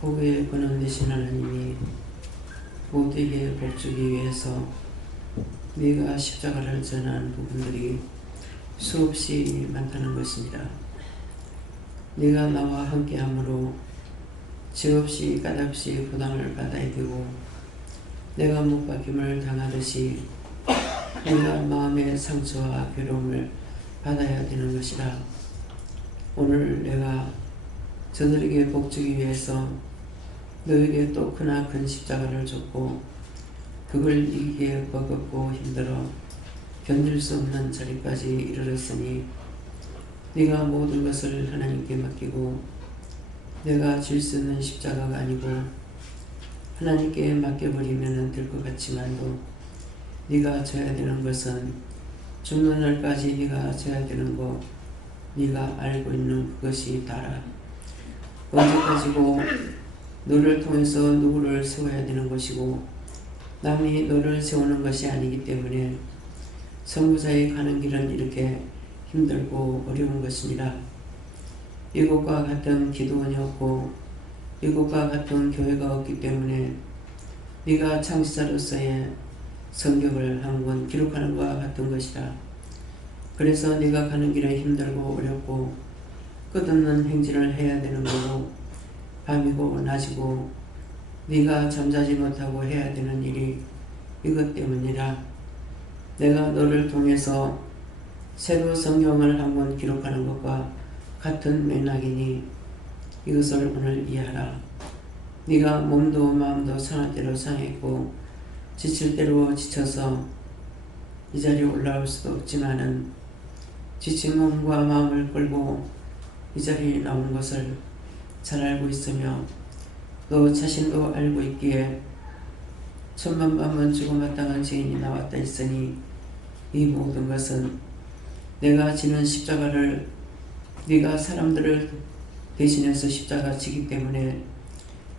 복의 근원 되신 하나님이 모두에게 복주기 위해서 네가 십자가를 전한 부분들이 수없이 많다는 것입니다. 네가 나와 함께함으로 죄없이 까닭없이 부담을 받아야 되고 내가 못 박힘을 당하듯이 내가 마음의 상처와 괴로움을 받아야 되는 것이라. 오늘 내가 저들에게 복주기 위해서 너에게 또 크나큰 십자가를 줬고 그걸 이기기에 버겁고 힘들어 견딜 수 없는 자리까지 이르렀으니 네가 모든 것을 하나님께 맡기고 내가 질 수 있는 십자가가 아니고 하나님께 맡겨버리면 될 것 같지만도 네가 져야 되는 것은 죽는 날까지 네가 져야 되는 거 네가 알고 있는 그것이 다라. 언제까지고 너를 통해서 누구를 세워야 되는 것이고 남이 너를 세우는 것이 아니기 때문에 선구자의 가는 길은 이렇게 힘들고 어려운 것이니라. 이곳과 같은 기도원이 없고 이곳과 같은 교회가 없기 때문에 네가 창시자로서의 성경을 한 권 기록하는 것과 같은 것이라. 그래서 네가 가는 길은 힘들고 어렵고 끝없는 행진을 해야 되는 거고 밤이고 낮이고 네가 잠자지 못하고 해야 되는 일이 이것 때문이라. 내가 너를 통해서 새로 성경을 한 권 기록하는 것과 같은 맥락이니 이것을 오늘 이해하라. 네가 몸도 마음도 상할 대로 상했고 지칠 대로 지쳐서 이 자리에 올라올 수도 없지만은 지친 몸과 마음을 끌고 이 자리에 나온 것을 잘 알고 있으며 너 자신도 알고 있기에 천만밤은 죽어마땅한 죄인이 나왔다 했으니 이 모든 것은 내가 지는 십자가를 네가 사람들을 대신해서 십자가 지기 때문에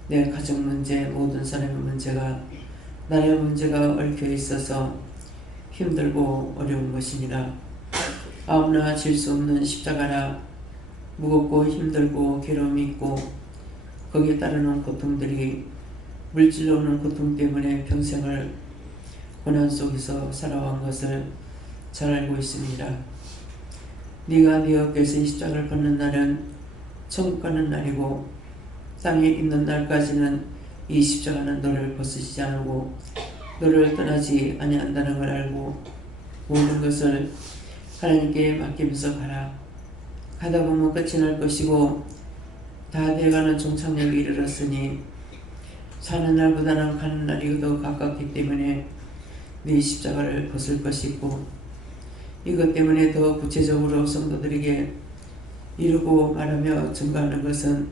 내 가정 문제 모든 사람의 문제가 나의 문제가 얽혀 있어서 힘들고 어려운 것이니라. 아무나 질 수 없는 십자가라. 무겁고 힘들고 괴로움이 있고 거기에 따르는 고통들이 물질로 오는 고통 때문에 평생을 고난 속에서 살아온 것을 잘 알고 있습니다. 네가 네 어깨에서 이 십자가를 걷는 날은 천국 가는 날이고 땅에 있는 날까지는 이 십자가는 너를 벗으시지 않고 너를 떠나지 아니한다는 걸 알고 모든 것을 하나님께 맡기면서 가라. 가다 보면 끝이 날 것이고 다 돼가는 종착역에 이르렀으니 사는 날보다는 가는 날이 더 가깝기 때문에 네 십자가를 벗을 것이고 이것 때문에 더 구체적으로 성도들에게 이루고 말하며 증거하는 것은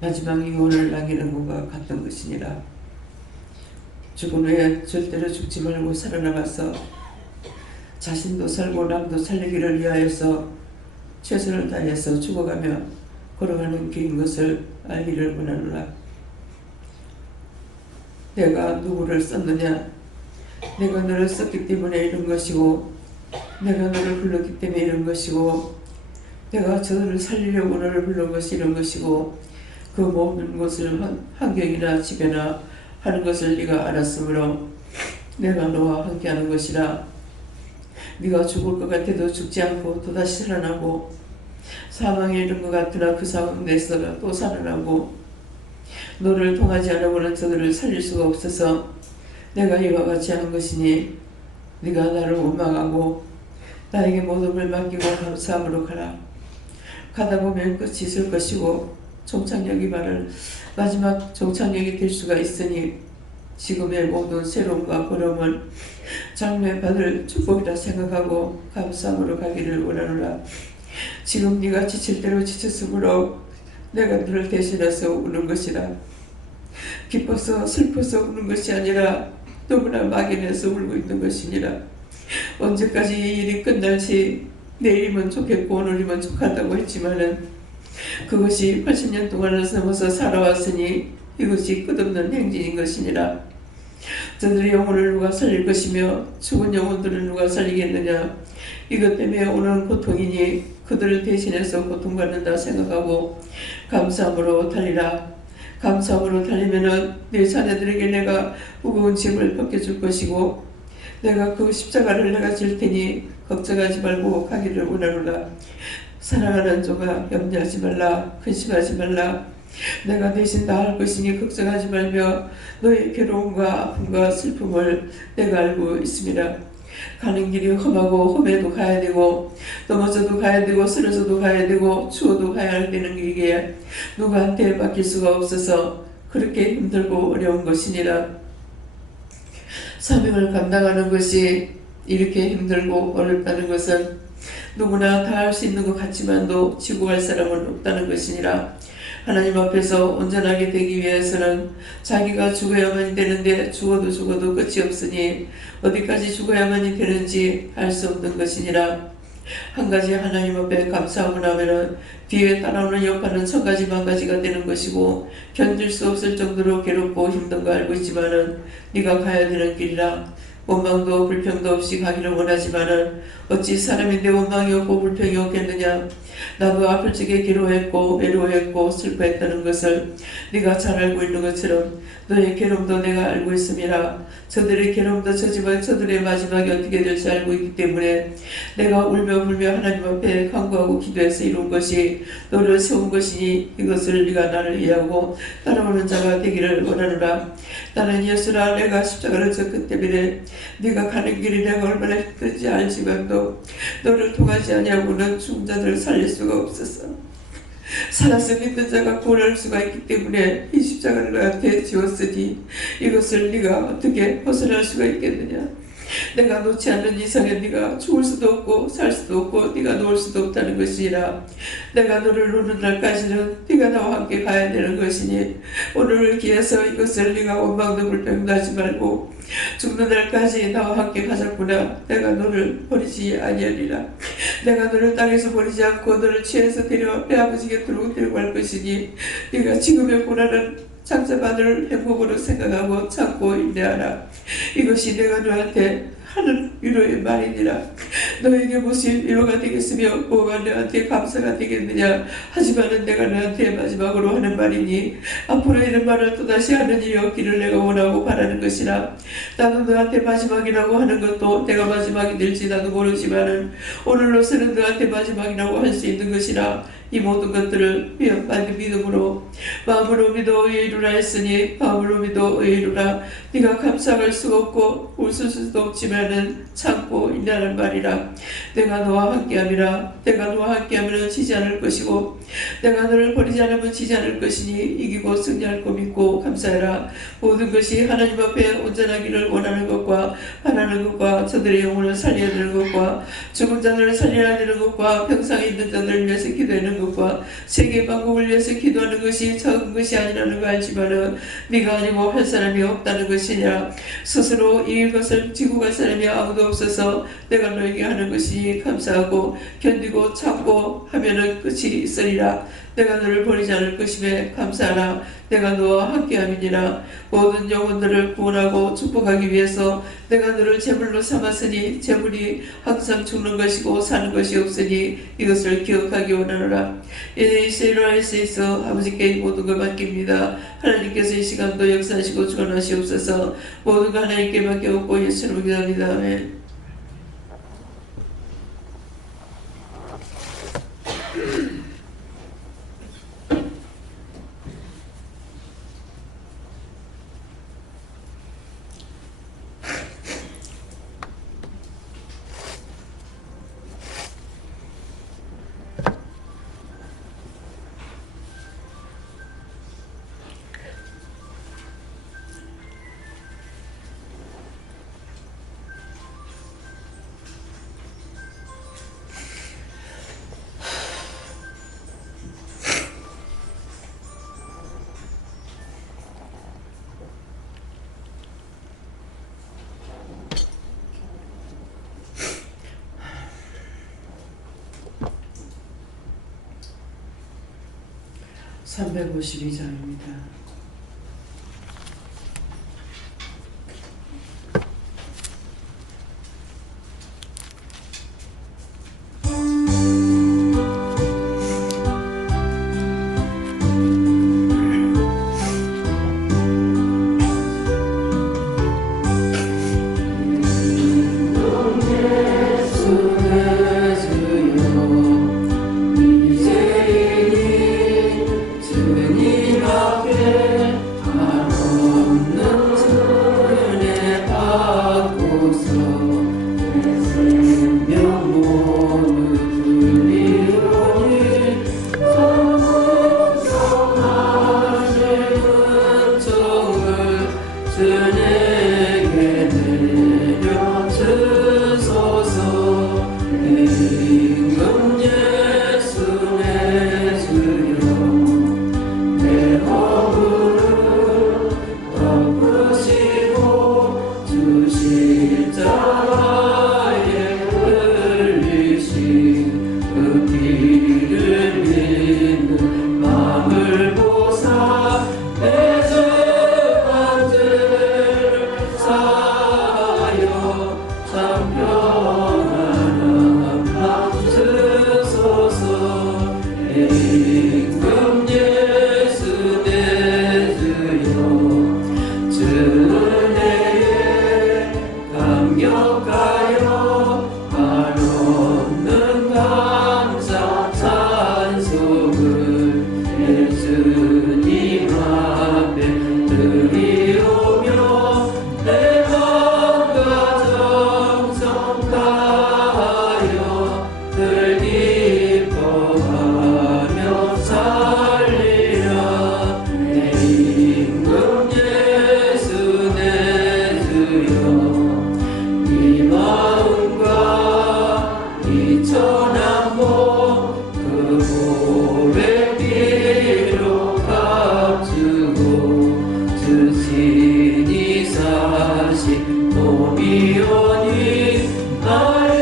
마지막 유언을 남기는 것과 같은 것이니라. 죽은 후에 절대로 죽지 말고 살아나가서 자신도 살고 남도 살리기를 위하여서 최선을 다해서 죽어가며 걸어가는 길인 것을 알기를 원하노라. 내가 누구를 썼느냐? 내가 너를 썼기 때문에 이런 것이고 내가 너를 불렀기 때문에 이런 것이고 내가 저들을 살리려고 너를 불른 것이 이런 것이고 그 모든 것을 환경이나 집에나 하는 것을 네가 알았으므로 내가 너와 함께하는 것이라. 네가 죽을 것 같아도 죽지 않고 또다시 살아나고 사망에 이른 것 같으나 그 상황 내에서 또 살아나고 너를 통하지 않으고는 저들을 살릴 수가 없어서 내가 이와 같이 하는 것이니 네가 나를 원망하고 나에게 모든 걸 맡기고 감사함으로 가라. 가다 보면 끝이 있을 것이고 종착역이 말을 마지막 종착역이 될 수가 있으니 지금의 모든 새로움과 걸음은 장래 받을 축복이라 생각하고 감사함으로 가기를 원하노라. 지금 네가 지칠 대로 지쳤으므로 내가 너를 대신해서 우는 것이라. 기뻐서 슬퍼서 우는 것이 아니라 너무나 막연해서 울고 있는 것이니라. 언제까지 이 일이 끝날지 내일이면 좋겠고 오늘이면 좋겠다고 했지만은 그것이 80년 동안을 넘어서 살아왔으니 이것이 끝없는 행진인 것이니라. 저들의 영혼을 누가 살릴 것이며 죽은 영혼들을 누가 살리겠느냐. 이것 때문에 오는 고통이니 그들을 대신해서 고통받는다 생각하고 감사함으로 달리라. 감사함으로 달리면은 내 자녀들에게 내가 무거운 짐을 벗겨줄 것이고 내가 그 십자가를 내가 질 테니 걱정하지 말고 가기를 원하노라. 사랑하는 조가 염려하지 말라. 근심하지 말라. 내가 대신 다 할 것이니 걱정하지 말며 너의 괴로움과 아픔과 슬픔을 내가 알고 있습니다. 가는 길이 험하고 험해도 가야 되고 넘어져도 가야 되고 쓰러져도 가야 되고 추워도 가야 되는 길이기에 누구한테 맡길 수가 없어서 그렇게 힘들고 어려운 것이니라. 사명을 감당하는 것이 이렇게 힘들고 어렵다는 것은 누구나 다 할 수 있는 것 같지만도 지고 갈 사람은 없다는 것이니라. 하나님 앞에서 온전하게 되기 위해서는 자기가 죽어야만이 되는데 죽어도 끝이 없으니 어디까지 죽어야만이 되는지 알 수 없는 것이니라. 한 가지 하나님 앞에 감사하고 나면은 뒤에 따라오는 여파는 1000가지 만가지가 되는 것이고 견딜 수 없을 정도로 괴롭고 힘든 거 알고 있지만은 네가 가야 되는 길이라. 원망도 불평도 없이 가기를 원하지만은 어찌 사람인데 원망이 없고 불평이 없겠느냐. 나도 아플 적에 괴로워했고 외로워했고 슬퍼했다는 것을 네가 잘 알고 있는 것처럼 너의 괴로움도 내가 알고 있음이라. 저들의 괴로움도 저지만 저들의 마지막이 어떻게 될지 알고 있기 때문에 내가 울며 불며 하나님 앞에 간구하고 기도해서 이룬 것이 너를 세운 것이니 이것을 네가 나를 이해하고 따라오는 자가 되기를 원하노라. 나는 예수라. 내가 십자가를 졌기 때문에 네가 가는 길이 내가 얼마나 힘든지 알지만도 너를 통하지 아니하고는 죽은 자들을 살릴 수가 없었어. 살아서 믿는 자가 구원할 수가 있기 때문에 이 십자가를 너한테 지었으니 이것을 네가 어떻게 벗어날 수가 있겠느냐. 내가 놓지 않는 이상에 네가 죽을 수도 없고 살 수도 없고 네가 놓을 수도 없다는 것이라. 내가 너를 놓는 날까지는 네가 나와 함께 가야 되는 것이니 오늘을 기해서 이것을 네가 원망도 불평도 하지 말고 죽는 날까지 나와 함께 가자꾸나. 내가 너를 버리지 아니하리라. 내가 너를 땅에서 버리지 않고 너를 취해서 데려와 내 아버지 곁으로 데리고 갈 것이니 네가 지금의 고난은 장자만을 행복으로 생각하고 참고 인내하라. 이것이 내가 너한테 하는 위로의 말이니라. 너에게 무슨 위로가 되겠으며 뭐가 너한테 감사가 되겠느냐. 하지만은 내가 너한테 마지막으로 하는 말이니 앞으로 이런 말을 또다시 하는 일이 없기를 내가 원하고 바라는 것이라. 나도 너한테 마지막이라고 하는 것도 내가 마지막이 될지 나도 모르지만은 오늘로서는 너한테 마지막이라고 할 수 있는 것이라. 이 모든 것들을 위협받는 믿음으로 마음으로 믿어 의의루라 했으니 마음으로 믿어 의의루라. 네가 감사할 수가 없고 웃을 수도 없지만은 참고 인내하는 말이라. 내가 너와 함께함이라. 내가 너와 함께하면 지지 않을 것이고 내가 너를 버리지 않으면 지지 않을 것이니 이기고 승리할 거 믿고 감사해라. 모든 것이 하나님 앞에 온전하기를 원하는 것과 바라는 것과 저들의 영혼을 살려야 되는 것과 죽은 자들을 살려야 되는 것과 병상에 있는 자들을 위해서 기도하는 것과 세계 만국을 위해서 기도하는 것이 적은 것이 아니라는 걸 알지만은 네가 아니고 할 사람이 없다는 것이냐. 스스로 이 것을 지고 갈 사람이 아무도 없어서 내가 너에게 하는 것이 감사하고 견디고 참고 하면은 끝이 있으리라. 내가 너를 버리지 않을 것임에 감사하라. 내가 너와 함께함이니라. 모든 영혼들을 구원하고 축복하기 위해서 내가 너를 제물로 삼았으니 제물이 항상 죽는 것이고 사는 것이 없으니 이것을 기억하기 원하노라. 이제 이스라엘 수 있어 아버지께 이 모든 걸 맡깁니다. 하나님께서 이 시간도 역사하시고 주관하시옵소서. 모든 걸 하나님께 맡겨놓고 예수로 기도합니다. 아멘. (352장입니다) 임금 예수 내 주여 내 허물을 덮으시고 주 십자가에 흘리신 그 피를 믿는 마음을 보사 내 죄만 죄를 사하여 참 평안함 주소서. 임금 예수 내 주여 주 은혜에 감격하여 한없는 감사 찬송을 예수님 앞에 드리오며 내 마음과 정성 다하여 늘 기뻐하며 살리라. 내 임금 예수 내 주여 이 마음과 이 천한 몸 그 고백 피로 값주고 주신이 사신 몸이오니 나의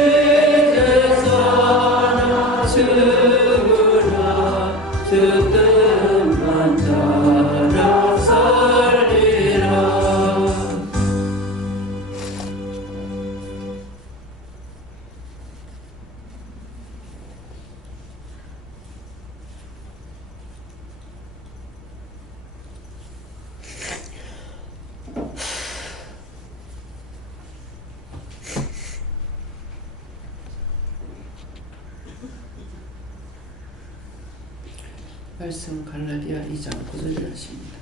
제사나 주구나 주 뜻만 따라 살리라. 말씀 갈라디아 2장 9절에 하십니다.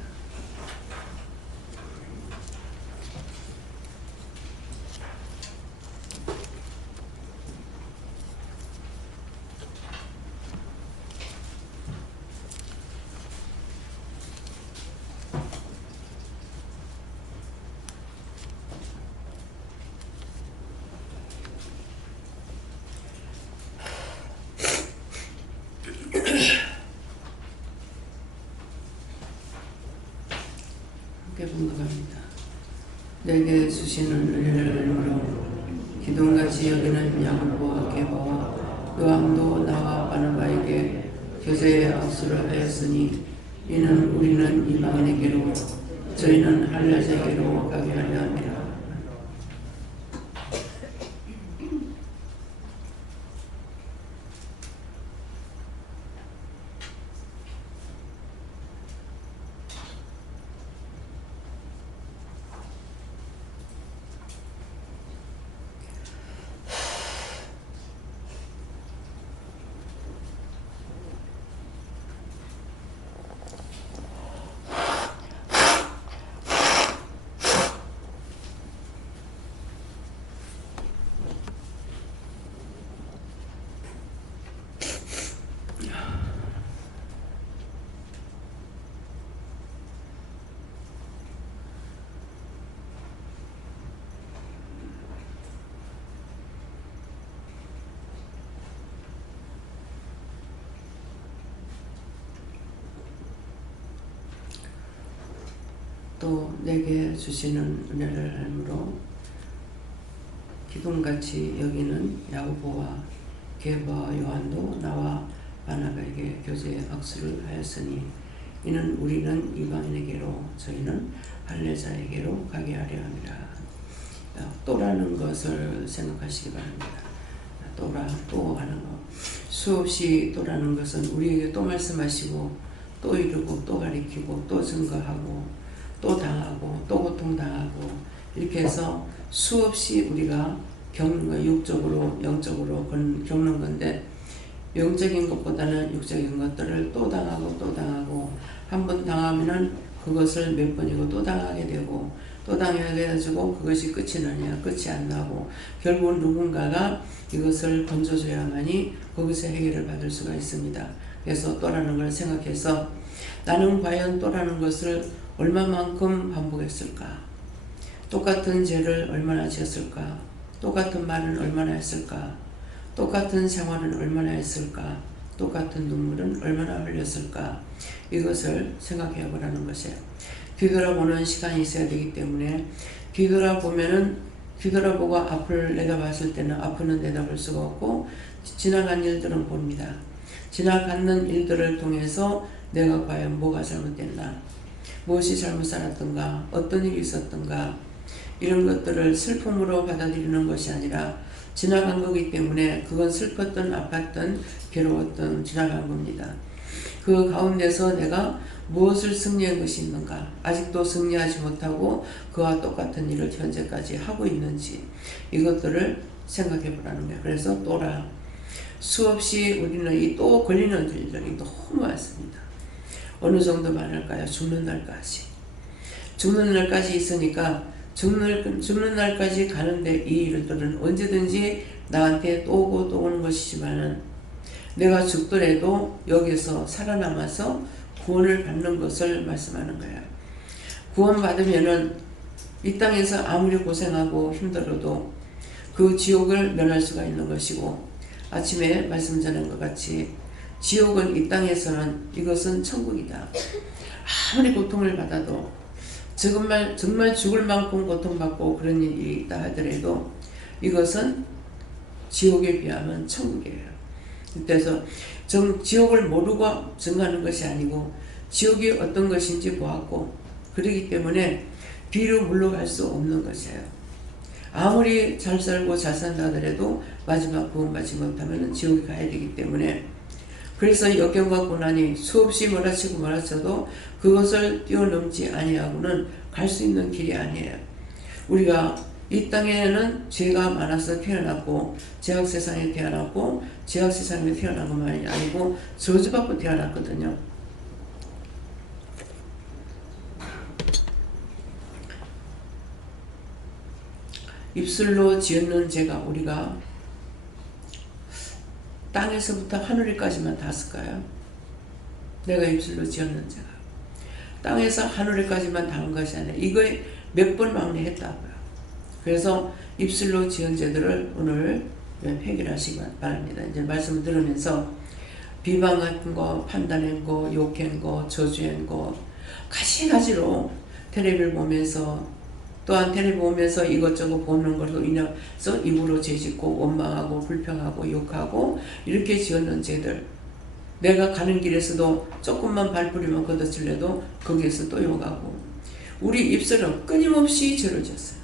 함께 봉독합니다. 내게 주시는 은혜를 물어 기둥같이 여기는 야고보와 게바와 요한도 나와 바나바에게 교제의 악수를 하였으니 이는 우리는 이방인에게로 저희는 할례자에게로 가게 하려 함이라. 또 내게 주시는 은혜를 알므로 기둥같이 여기는 야고보와 게바와 요한도 나와 바나바에게 교제의 악수를 하였으니 이는 우리는 이방인에게로 저희는 할례자에게로 가게 하려 함이라. 또라는 것을 생각하시기 바랍니다. 또 하는 것, 수없이 또라는 것은 우리에게 또 말씀하시고 또 이루고 또 가리키고 또 증거하고 또 당하고 또 고통당하고 이렇게 해서 수없이 우리가 겪는 거, 육적으로 영적으로 겪는 건데, 영적인 것보다는 육적인 것들을 또 당하고 또 당하고, 한 번 당하면은 그것을 몇 번이고 또 당하게 되고 또 당하게 해가지고 그것이 끝이 나냐, 끝이 안 나고 결국은 누군가가 이것을 건져줘야만이 거기서 해결을 받을 수가 있습니다. 그래서 또라는 걸 생각해서 나는 과연 또라는 것을 얼마만큼 반복했을까? 똑같은 죄를 얼마나 지었을까? 똑같은 말은 얼마나 했을까? 똑같은 생활은 얼마나 했을까? 똑같은 눈물은 얼마나 흘렸을까? 이것을 생각해 보라는 것이에요. 뒤돌아보는 시간이 있어야 되기 때문에 뒤돌아보고 앞을 내다봤을 때는 앞은 내다볼 수가 없고 지나간 일들은 봅니다. 지나가는 일들을 통해서 내가 과연 뭐가 잘못됐나, 무엇이 잘못 살았던가, 어떤 일이 있었던가, 이런 것들을 슬픔으로 받아들이는 것이 아니라 지나간 거기 때문에 그건 슬펐던, 아팠던, 괴로웠던 지나간 겁니다. 그 가운데서 내가 무엇을 승리한 것이 있는가, 아직도 승리하지 못하고 그와 똑같은 일을 현재까지 하고 있는지, 이것들을 생각해 보라는 거예요. 그래서 또라, 수없이 우리는 이 또 걸리는 일들이 너무 많습니다. 어느 정도 말할까요? 죽는 날까지. 죽는 날까지 있으니까 죽는 날까지 가는데 이 일들은 언제든지 나한테 또 오고 또 오는 것이지만은 내가 죽더라도 여기서 살아남아서 구원을 받는 것을 말씀하는 거야. 구원 받으면은 이 땅에서 아무리 고생하고 힘들어도 그 지옥을 면할 수가 있는 것이고, 아침에 말씀 전한 것 같이 지옥은 이 땅에서는 이것은 천국이다. 아무리 고통을 받아도 정말 죽을 만큼 고통받고 그런 일이 있다 하더라도 이것은 지옥에 비하면 천국이에요. 그래서 지옥을 모르고 증가하는 것이 아니고 지옥이 어떤 것인지 보았고, 그렇기 때문에 뒤로 물러갈 수 없는 것이에요. 아무리 잘 살고 잘 산다 하더라도 마지막 구원받지 못하면 지옥에 가야 되기 때문에, 그래서 역경과 고난이 수없이 몰아쳐도 그것을 뛰어넘지 아니하고는 갈 수 있는 길이 아니에요. 우리가 이 땅에는 죄가 많아서 태어났고 죄악세상에 태어났고 죄악세상에 태어난 것만이 아니고 저주받고 태어났거든요. 입술로 지었는 죄가 우리가 땅에서부터 하늘에까지만 닿았을까요? 내가 입술로 지었는 죄가 땅에서 하늘에까지만 닿은 것이 아니라 이거에 몇 번 왕래했다고요. 그래서 입술로 지은 죄들을 오늘 해결하시기 바랍니다. 이제 말씀을 들으면서 비방한 거, 판단한 거, 욕한 거, 저주한 거 가지가지로 텔레비를 보면서, 또한 텔레비 보면서 이것저것 보는 걸로 인해서 입으로 죄짓고 원망하고 불평하고 욕하고 이렇게 지었는 죄들, 내가 가는 길에서도 조금만 발뿌리만 걷어질래도 거기에서 또 욕하고, 우리 입술은 끊임없이 죄를 지었어요.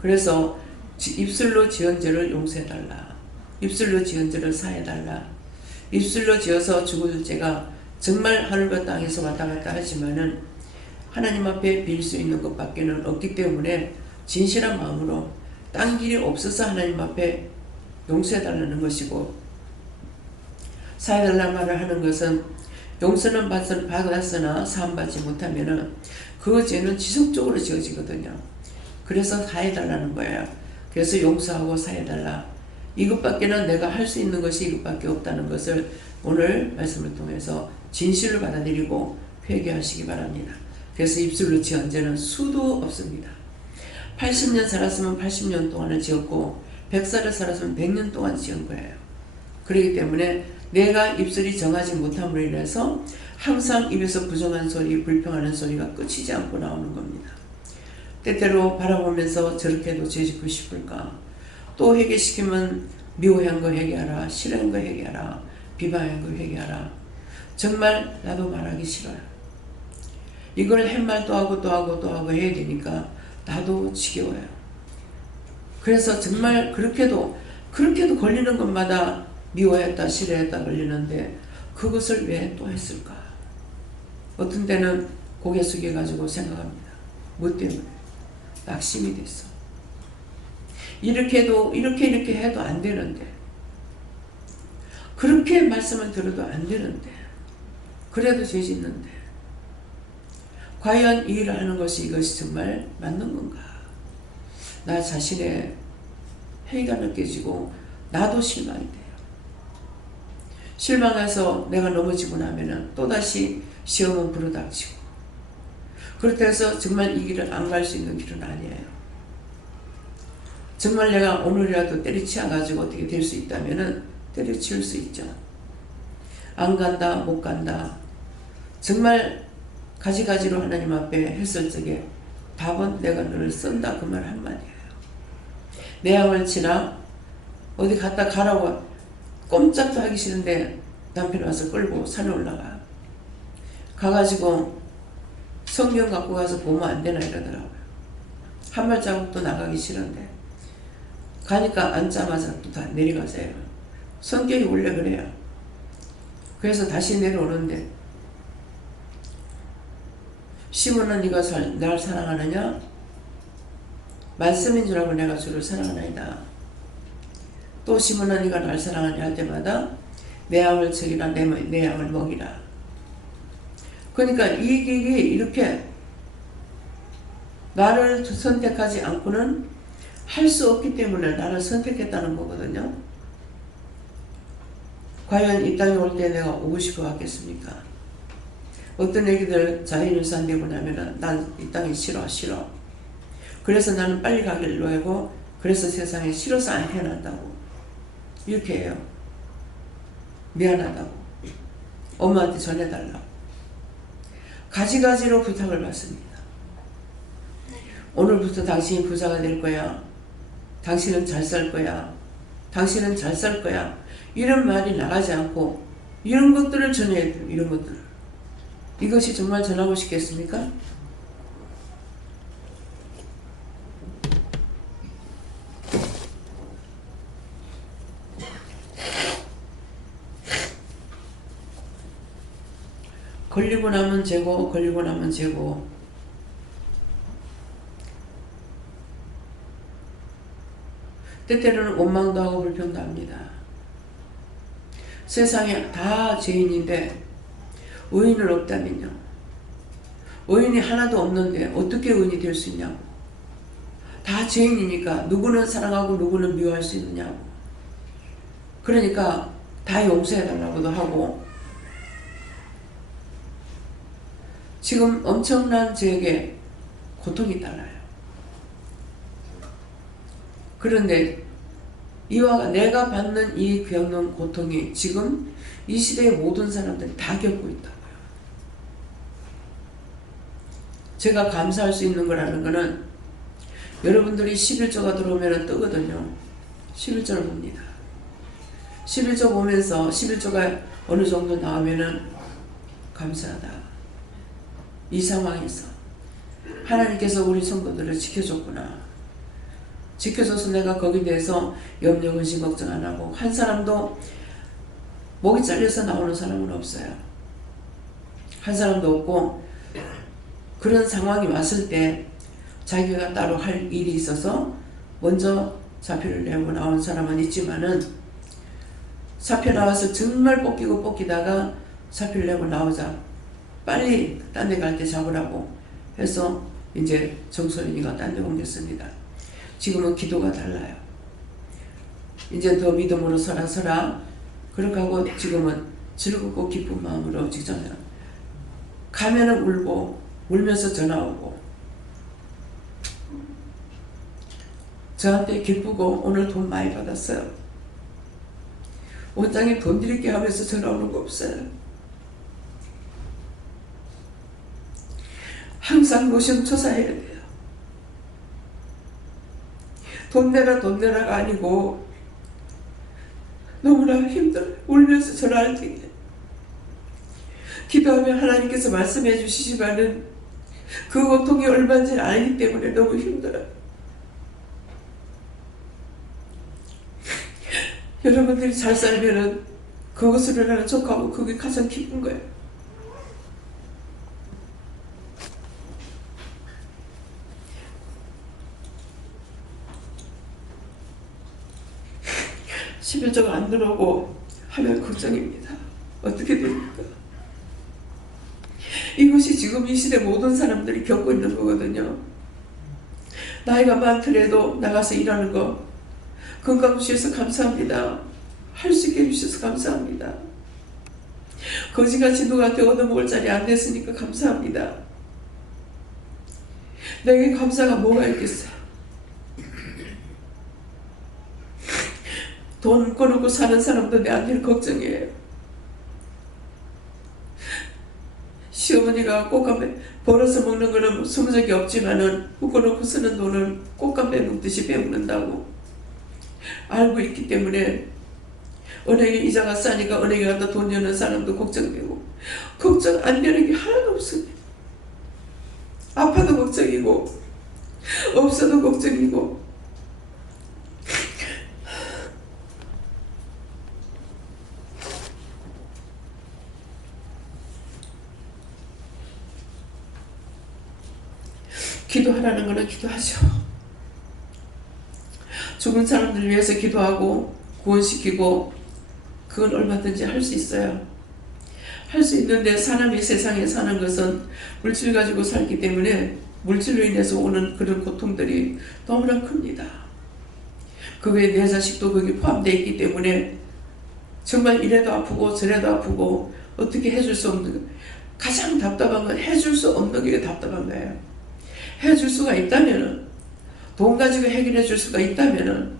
그래서 입술로 지은 죄를 용서해달라, 입술로 지은 죄를 사해달라, 입술로 지어서 죽을 죄가 정말 하늘과 땅에서 왔다 갔다 하지만은 하나님 앞에 빌 수 있는 것밖에는 없기 때문에 진실한 마음으로 딴 길이 없어서 하나님 앞에 용서해달라는 것이고, 사해달라는 말을 하는 것은 용서는 받았으나 사함받지 못하면은 그 죄는 지속적으로 지어지거든요. 그래서 사해달라는 거예요. 그래서 용서하고 사해달라, 이것밖에는 내가 할 수 있는 것이 이것밖에 없다는 것을 오늘 말씀을 통해서 진실을 받아들이고 회개하시기 바랍니다. 그래서 입술로 지은 죄는 수도 없습니다. 80년 살았으면 80년 동안을 지었고 100살을 살았으면 100년 동안 지은 거예요. 그렇기 때문에 내가 입술이 정하지 못함으로 인해서 항상 입에서 부정한 소리, 불평하는 소리가 끊이지 않고 나오는 겁니다. 때때로 바라보면서 저렇게도 죄짓고 싶을까? 또 회개시키면 미워한 거 회개하라, 싫어한 거 회개하라, 비방한 거 회개하라. 정말 나도 말하기 싫어요. 이걸 할 또 하고 또 하고 또 하고 해야 되니까 나도 지겨워요. 그래서 정말 그렇게도 걸리는 것마다 미워했다 싫어했다 걸리는데 그것을 왜 또 했을까? 어떤 때는 고개 숙여가지고 생각합니다. 뭐 때문에? 낙심이 됐어. 이렇게 해도 안 되는데, 그렇게 말씀을 들어도 안 되는데, 그래도 죄 짓는데, 과연 이 일을 하는 것이 이것이 정말 맞는 건가? 나 자신의 회의가 느껴지고 나도 실망이 돼요. 실망해서 내가 넘어지고 나면은 또다시 시험은 불어닥치고, 그렇다 해서 정말 이 길을 안 갈 수 있는 길은 아니에요. 정말 내가 오늘이라도 때려치워가지고 어떻게 될 수 있다면은 때려치울 수 있죠. 안 간다, 못 간다. 정말 가지가지로 하나님 앞에 했을 적에 답은 내가 너를 쓴다, 그 말 한마디예요. 내 양을 치라. 어디 갔다 가라고 꼼짝도 하기 싫은데 남편이 와서 끌고 산에 올라가. 가가지고 성경 갖고 가서 보면 안 되나 이러더라고요. 한 발자국도 나가기 싫은데 가니까 앉자마자 또 다 내려가세요. 성격이 원래 그래요. 그래서 다시 내려오는데 시몬아 네가 날 사랑하느냐? 말씀인 줄 알고 내가 주를 사랑하나이다. 또 시몬아 네가 날 사랑하냐 할 때마다 내 양을 치기라, 내 양을 먹이라. 그러니까 이 길이 이렇게 나를 선택하지 않고는 할 수 없기 때문에 나를 선택했다는 거거든요. 과연 이 땅에 올 때 내가 오고 싶어 왔겠습니까? 어떤 애기들 자연유산 되고 나면은 난 이 땅이 싫어. 그래서 나는 빨리 가기를 하고 그래서 세상에 싫어서 안 태어난다고 이렇게 해요. 미안하다고 엄마한테 전해달라고 가지가지로 부탁을 받습니다. 오늘부터 당신이 부자가 될 거야. 당신은 잘 살 거야. 당신은 잘 살 거야. 이런 말이 나가지 않고 이런 것들을 전해야 돼요. 이런 것들을. 이것이 정말 전하고 싶겠습니까? 걸리고 나면 재고, 걸리고 나면 재고. 때때로는 원망도 하고 불평도 합니다. 세상에 다 죄인인데 의인은 없다면요. 의인이 하나도 없는데 어떻게 의인이 될 수 있냐고. 다 죄인이니까 누구는 사랑하고 누구는 미워할 수 있느냐고. 그러니까 다 용서해달라고도 하고 지금 엄청난 저에게 고통이 따라요. 그런데 이와 내가 받는 이 겪는 고통이 지금 이 시대의 모든 사람들이 다 겪고 있다고요. 제가 감사할 수 있는 거라는 거는 여러분들이 11조가 들어오면 뜨거든요. 11조를 봅니다. 11조 보면서 11조가 어느 정도 나오면은 감사하다. 이 상황에서 하나님께서 우리 성도들을 지켜줬구나. 지켜줘서 내가 거기에 대해서 염려, 근심, 걱정 안 하고 한 사람도 목이 잘려서 나오는 사람은 없어요. 한 사람도 없고 그런 상황이 왔을 때 자기가 따로 할 일이 있어서 먼저 사표를 내고 나온 사람은 있지만은 사표 나와서 정말 뽑기다가 사표를 내고 나오자 빨리 딴 데 갈 때 잡으라고 해서 이제 정소연이가 딴 데 옮겼습니다. 지금은 기도가 달라요. 이제 더 믿음으로 서라. 그렇게 하고 지금은 즐겁고 기쁜 마음으로 직장에 가면은 울면서 전화 오고 저한테 기쁘고 오늘 돈 많이 받았어요. 원장님 돈 드릴게 하면서 전화 오는 거 없어요. 항상 노심초사해야 돼요. 돈 내라가 아니고 너무나 힘들어요. 울면서 전화할 때 기도하면 하나님께서 말씀해 주시지만은 그 고통이 얼마인지 알기 때문에 너무 힘들어요. 여러분들이 잘 살면은 그것으로 나는 족하고 그게 가장 기쁜 거예요. 십일조가 안 들어오고 하면 걱정입니다. 어떻게 됩니까? 이것이 지금 이 시대 모든 사람들이 겪고 있는 거거든요. 나이가 많더라도 나가서 일하는 거 건강 주셔서 감사합니다. 할 수 있게 해주셔서 감사합니다. 거지같이 누구한테 얻어먹을 자리 안 됐으니까 감사합니다. 내게 감사가 뭐가 있겠어요? 돈 거놓고 사는 사람도 내한테는 걱정이에요. 시어머니가 꽃감배 벌어서 먹는 거는 숨은 적이 없지만은 묶어놓고 쓰는 돈을 꽃감배 먹듯이 배우는다고 알고 있기 때문에 은행에 이자가 싸니까 은행에 갖다 돈 여는 사람도 걱정되고 걱정 안 되는 게 하나도 없습니다. 아파도 걱정이고 없어도 걱정이고 기도하라는 거는 기도하죠. 죽은 사람들을 위해서 기도하고 구원시키고 그건 얼마든지 할 수 있어요. 할 수 있는데 사람이 세상에 사는 것은 물질 가지고 살기 때문에 물질로 인해서 오는 그런 고통들이 너무나 큽니다. 그게 내 자식도 거기 포함되어 있기 때문에 정말 이래도 아프고 저래도 아프고 어떻게 해줄 수 없는, 가장 답답한 건 해줄 수 없는 게 답답한 거예요. 해줄 수가 있다면은, 돈 가지고 해결해 줄 수가 있다면은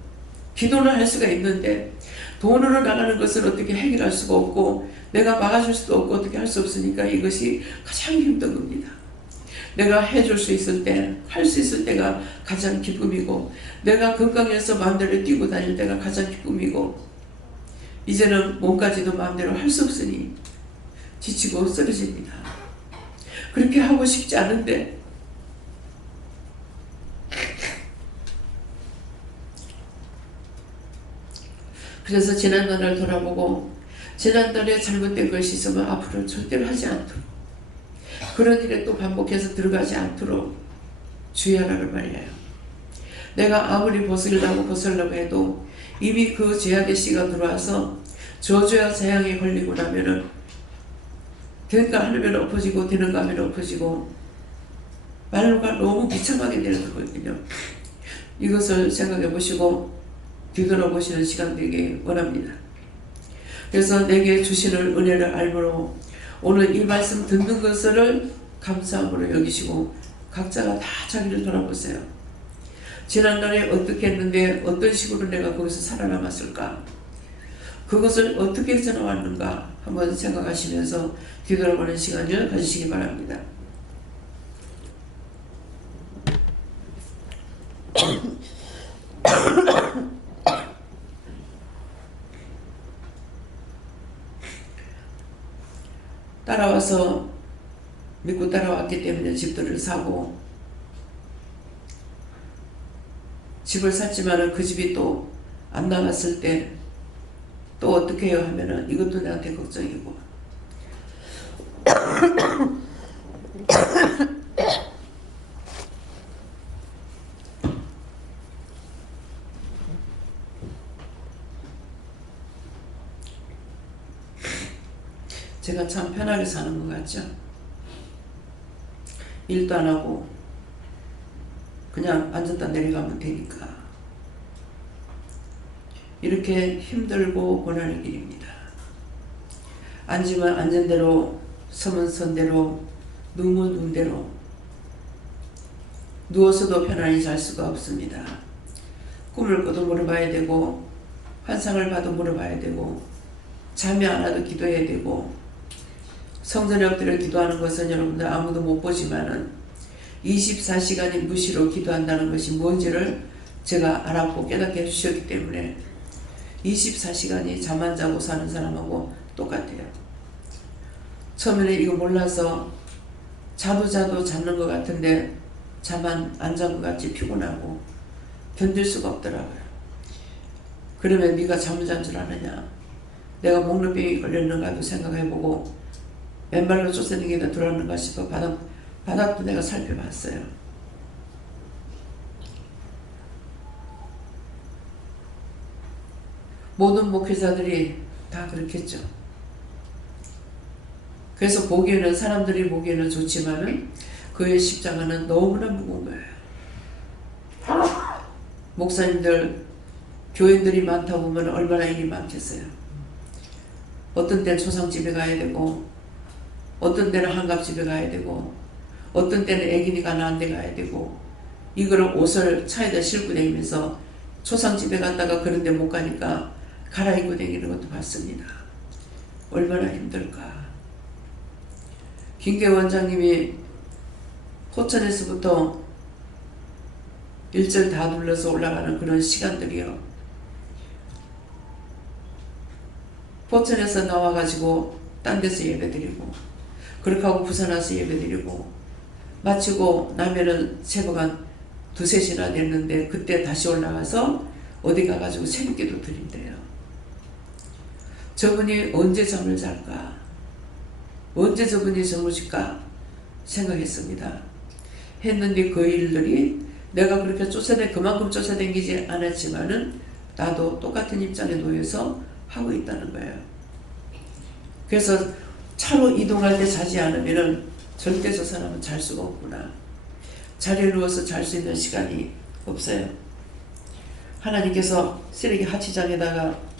기도는 할 수가 있는데 돈으로 나가는 것을 어떻게 해결할 수가 없고 내가 막아줄 수도 없고 어떻게 할 수 없으니까 이것이 가장 힘든 겁니다. 내가 해줄 수 있을 때, 할 수 있을 때가 가장 기쁨이고 내가 건강해서 마음대로 뛰고 다닐 때가 가장 기쁨이고 이제는 몸까지도 마음대로 할 수 없으니 지치고 쓰러집니다. 그렇게 하고 싶지 않은데 그래서 지난날을 돌아보고 지난날에 잘못된 것이 있으면 앞으로 절대로 하지 않도록 그런 일에 또 반복해서 들어가지 않도록 주의하라는 말이에요. 내가 아무리 벗으려고 해도 이미 그 죄악의 씨가 들어와서 저주와 재앙에 걸리고 나면은 되는가 하면 엎어지고 되는가 하면 엎어지고 말로가 너무 비참하게 되는 거거든요. 이것을 생각해 보시고 뒤돌아보시는 시간 되길 원합니다. 그래서 내게 주시는 은혜를 알므로 오늘 이 말씀 듣는 것을 감사함으로 여기시고 각자가 다 자기를 돌아보세요. 지난날에 어떻게 했는데 어떤 식으로 내가 거기서 살아남았을까? 그것을 어떻게 해서 나왔는가 한번 생각하시면서 뒤돌아보는 시간을 가지시기 바랍니다. 따라와서 믿고 따라왔기 때문에 집들을 사고 집을 샀지만은 그 집이 또 안 나갔을 때 또 어떻게 해요 하면은 이것도 나한테 걱정이고 제가 참 편하게 사는 것 같죠? 일도 안 하고 그냥 앉았다 내려가면 되니까 이렇게 힘들고 고난의 길입니다. 앉으면 앉은 대로 서면 선 대로 누우면 누운 대로 누워서도 편안히 잘 수가 없습니다. 꿈을 꿔도 물어봐야 되고 환상을 봐도 물어봐야 되고 잠이 안 와도 기도해야 되고 성전에 엎드려 기도하는 것은 여러분들 아무도 못 보지만은 24시간이 무시로 기도한다는 것이 뭔지를 제가 알았고 깨닫게 해주셨기 때문에 24시간이 잠 안 자고 사는 사람하고 똑같아요. 처음에는 이거 몰라서 자도 잡는 것 같은데 잠 안 잔 것 같이 피곤하고 견딜 수가 없더라고요. 그러면 네가 잠을 잔 줄 아느냐, 내가 목련병이 걸렸는가도 생각해보고 맨발로 쫓아다니기나 들어왔는가 싶어 바닥도 내가 살펴봤어요. 모든 목회자들이 다 그렇겠죠. 그래서 보기에는 사람들이 보기에는 좋지만은 그의 십자가는 너무나 무거운 거예요. 목사님들, 교인들이 많다 보면 얼마나 일이 많겠어요. 어떤 때는 초상집에 가야 되고 어떤 때는 한갑집에 가야 되고 어떤 때는 애기니까 난데 가야 되고 이거를 옷을 차에다 싣고 다니면서 초상집에 갔다가 그런 데 못 가니까 갈아입고 다니는 것도 봤습니다. 얼마나 힘들까. 김계 원장님이 포천에서부터 일절 다 둘러서 올라가는 그런 시간들이요. 포천에서 나와가지고 딴 데서 예배드리고, 그렇게 하고 부산 와서 예배드리고, 마치고 나면은 새벽 한 2, 3시나 됐는데 그때 다시 올라가서 어디 가가지고 새벽기도 드린대요. 저분이 언제 잠을 잘까? 언제 저분이 주무실까? 생각했습니다. 했는데 그 일들이 내가 그렇게 그만큼 쫓아다니지 않았지만은 나도 똑같은 입장에 놓여서 하고 있다는 거예요. 그래서 차로 이동할 때 자지 않으면은 절대 저 사람은 잘 수가 없구나. 자리에 누워서 잘 수 있는 시간이 없어요. 하나님께서 쓰레기 하치장에다가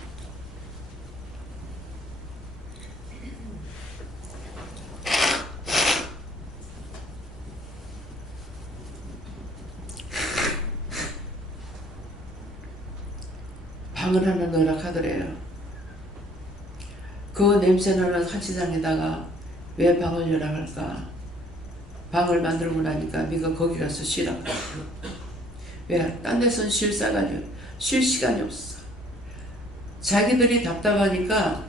방을 하나 넣으라 하더래요. 그 냄새나는 하치장에다가 왜 방을 열어갈까? 방을 만들고 나니까 네가 거기 가서 쉬라. 왜? 딴 데서는 쉴 시간이 없어. 자기들이 답답하니까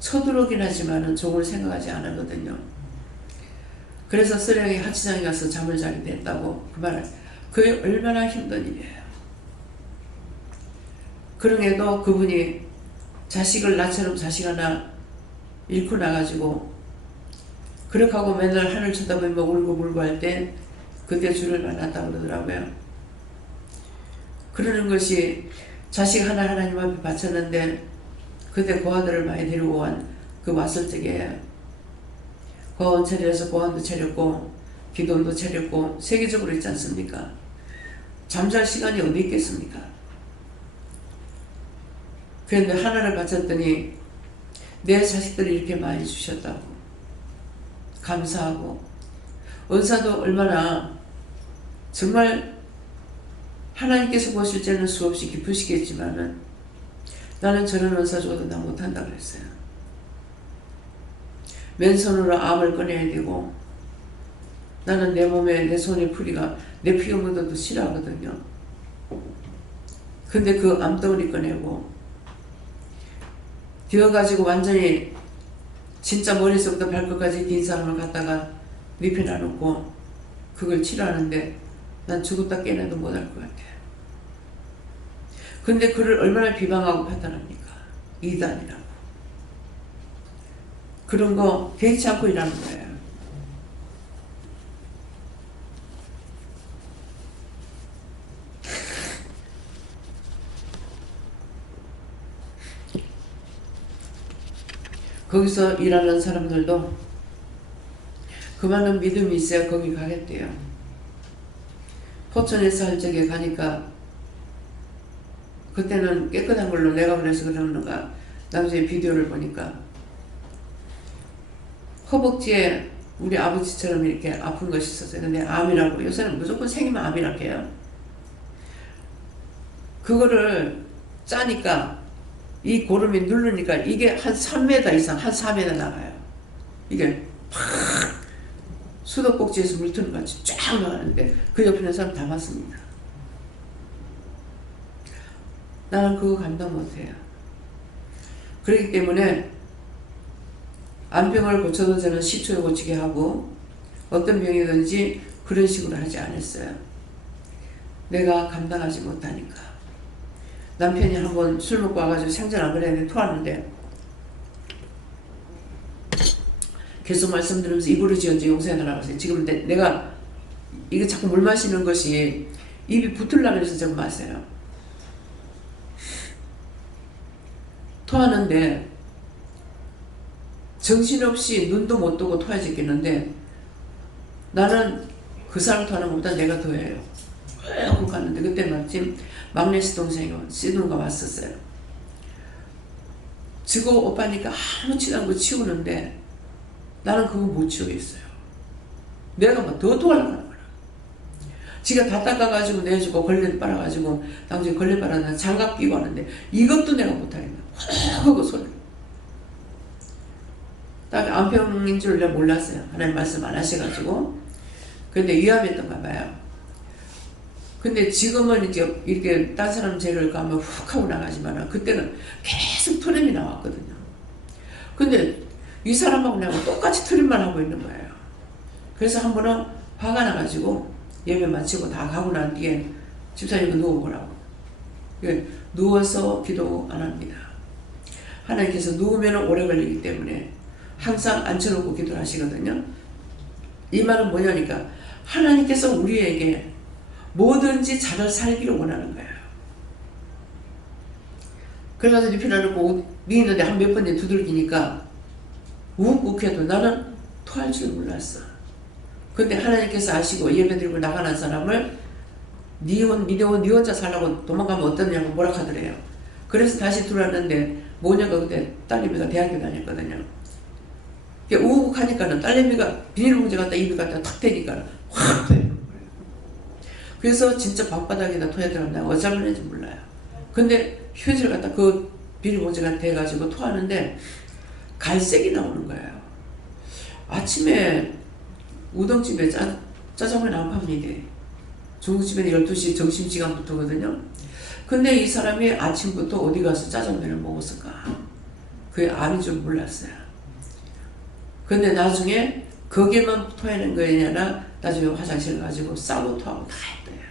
쳐들어오긴 하지만은 종을 생각하지 않거든요. 그래서 쓰레기 하치장에 가서 잠을 자게 됐다고 그 말을. 그게 얼마나 힘든 일이에요. 그럼에도 그분이 자식을 나처럼 자식 하나 잃고 나가지고 그렇게 하고 맨날 하늘 쳐다보며 울고 할 때 그때 주를 만났다고 그러더라고요. 그러는 것이 자식 하나님 앞에 바쳤는데 그때 고아들을 많이 데리고 왔을 적에 고아원 차려서 고아원도 차렸고 기도원도 차렸고 세계적으로 있지 않습니까? 잠잘 시간이 어디 있겠습니까? 그런데 하나를 바쳤더니 내 자식들이 이렇게 많이 주셨다고 감사하고, 은사도 얼마나 정말 하나님께서 보실 때는 수없이 기쁘시겠지만은 나는 저런 은사 줘도 나 못한다 그랬어요. 맨손으로 암을 꺼내야 되고, 나는 내 몸에 내 손의 풀이가 내 피가 묻어도 싫어하거든요. 근데 그 암덩어리 꺼내고 되어가지고 완전히 진짜 머리서부터 발끝까지 긴 사람을 갖다가 립에 놔놓고 그걸 치료하는데 난 죽었다 깨어나도 못할 것 같아요. 근데 그를 얼마나 비방하고 판단합니까? 이단이라고. 그런 거 개의치 않고 일하는 거예요. 거기서 일하는 사람들도 그 많은 믿음이 있어야 거기 가겠대요. 포천에서 할 적에 가니까 그때는 깨끗한 걸로 내가 그래서 그러는가 나중에 비디오를 보니까 허벅지에 우리 아버지처럼 이렇게 아픈 것이 있었어요. 근데 암이라고, 요새는 무조건 생기면 암이라고 해요. 그거를 짜니까 이 고름이 누르니까 이게 한 3m 이상, 한 4m 나가요. 이게 팍 수도꼭지에서 물 트는 것 같이 쫙 나가는데 그 옆에 있는 사람 다 봤습니다. 나는 그거 감당 못해요. 그렇기 때문에 암병을 고쳐도 저는 시초에 고치게 하고 어떤 병이든지 그런 식으로 하지 않았어요. 내가 감당하지 못하니까. 남편이 한번 술 먹고 와가지고 생전 안 그랬는데 토하는데 계속 말씀드리면서 입으로 지언지 용서해달라고 했어요. 지금 내가 이거 자꾸 물 마시는 것이 입이 붙으려고 해서 제가 마세요. 토하는데 정신없이 눈도 못 뜨고 토해지겠는데 나는 그 사람 토하는 것보다 내가 더해요. 쭉 갔는데 그때 마침 막내 시동생이 시누가 왔었어요. 지고 오빠니까 아무렇지도 않고 치우는데 나는 그거 못 치우겠어요. 내가 막 더 토하려고 하는 거야. 지가 다 닦아가지고 내주고 걸레 빨아가지고 나중에 걸레 빨아서 장갑 끼고 하는데 이것도 내가 못하겠다. 하고 소리. 딱 암병인 줄 내가 몰랐어요. 하나님 말씀 안 하셔가지고. 근데 위암했던가 봐요. 근데 지금은 이제 이렇게 딴 사람 죄를 가면 훅 하고 나가지만 그때는 계속 트림이 나왔거든요. 근데 이 사람하고 내가 똑같이 트림만 하고 있는 거예요. 그래서 한 번은 화가 나가지고 예배 마치고 다 가고 난 뒤에 집사님은 누워보라고. 누워서 기도 안 합니다. 하나님께서 누우면 오래 걸리기 때문에 항상 앉혀놓고 기도를 하시거든요. 이 말은 뭐냐니까 하나님께서 우리에게 뭐든지 잘 살기를 원하는 거예요. 그래가지고 피나놓고 미는데 한 몇 번째 두들기니까 우욱욱해도 나는 토할 줄 몰랐어. 근데 하나님께서 아시고 예배드리고 나가는 사람을 니 혼자 살라고 도망가면 어떠냐고 뭐라 하더래요. 그래서 다시 들어왔는데 모녀가 그때 딸내미가 대학교 다녔거든요. 우욱하니까는 딸내미가 비닐봉지 갖다 입에 갖다 탁 대니까 확 토해요. 그래서 진짜 방바닥에다 토해 들어간다. 어쩌면 했는지 몰라요. 근데 휴지를 갖다 그 비닐봉지가 대가지고 토하는데 갈색이 나오는 거예요. 아침에 우동집에 짜장면이 안 팝니다. 중국집에는 12시 점심시간부터거든요. 근데 이 사람이 아침부터 어디 가서 짜장면을 먹었을까? 그게 암인 줄 몰랐어요. 근데 나중에 거기만 토해낸 거에 아니라 나중에 화장실 가지고 싸고 토하고 다 했대요.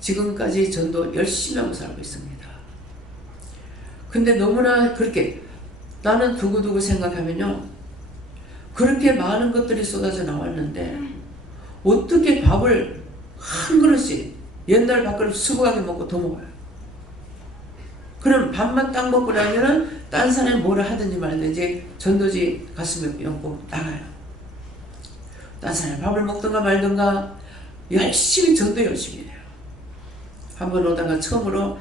지금까지 전도 열심히 하고 살고 있습니다. 근데 너무나 그렇게 나는 두고두고 생각하면요. 그렇게 많은 것들이 쏟아져 나왔는데 어떻게 밥을 한 그릇씩 옛날 밥그릇 수북하게 먹고 더 먹어요. 그럼 밥만 딱 먹고 나면은 딴 사람이 뭐라 하든지 말든지 전도지 가슴에 얹고 나가요. 딴 사람이 밥을 먹든가 말든가 열심히 전도 열심히 해요. 한번 오다가 처음으로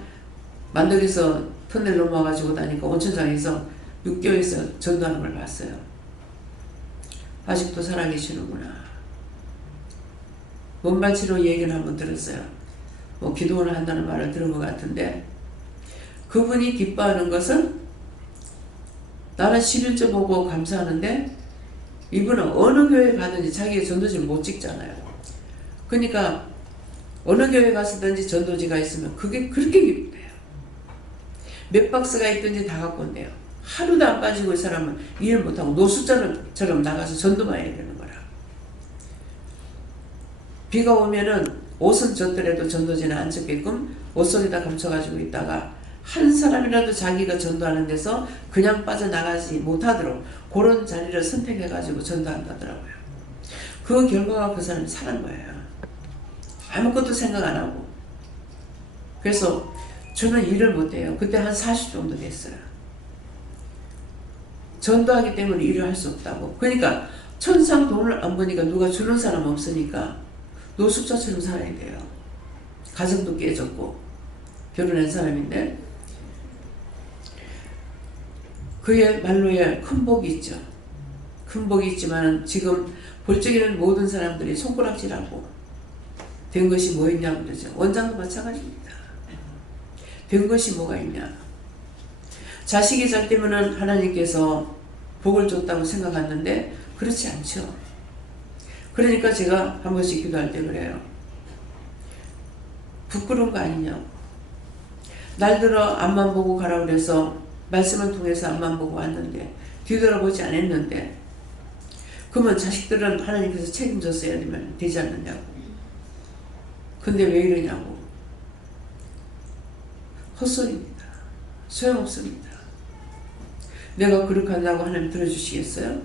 만덕에서 터널 넘어와가지고 다니까 온천장에서 6교에서 전도하는 걸 봤어요. 아직도 살아계시는구나. 원반치로 얘기를 한번 들었어요. 뭐 기도를 한다는 말을 들은 것 같은데 그분이 기뻐하는 것은 나는 11조 보고 감사하는데 이분은 어느 교회 가든지 자기의 전도지를 못 찍잖아요. 그러니까 어느 교회 가서든지 전도지가 있으면 그게 그렇게 기쁘대요. 몇 박스가 있든지 다 갖고 온대요. 하루도 안 빠지고 이 사람은 일을 못하고 노숙자처럼 나가서 전도만 해야 되는 거라. 비가 오면은 옷은 젖더라도 전도지는 안 젖게끔 옷 속에다 감춰가지고 있다가 한 사람이라도 자기가 전도하는 데서 그냥 빠져나가지 못하도록 그런 자리를 선택해가지고 전도한다더라고요. 그 결과가 그 사람이 살은 거예요. 아무것도 생각 안 하고. 그래서 저는 일을 못해요. 그때 한 40 정도 됐어요. 전도하기 때문에 일을 할 수 없다고. 그러니까 천상 돈을 안 버니까 누가 주는 사람 없으니까 노숙자처럼 살아야 돼요. 가정도 깨졌고 결혼한 사람인데 그의 말로에 큰 복이 있죠. 큰 복이 있지만 지금 볼 적에는 모든 사람들이 손가락질하고 된 것이 뭐 있냐고 그러죠. 원장도 마찬가지입니다. 된 것이 뭐가 있냐. 자식이 잘 때면은 하나님께서 복을 줬다고 생각했는데 그렇지 않죠. 그러니까 제가 한 번씩 기도할 때 그래요. 부끄러운 거 아니냐고. 날들어 앞만 보고 가라 그래서 말씀을 통해서 앞만 보고 왔는데 뒤돌아보지 않았는데 그러면 자식들은 하나님께서 책임졌어야 되지 않느냐고. 근데 왜 이러냐고. 헛소리입니다. 소용없습니다. 내가 그렇게 한다고 하나님 들어주시겠어요?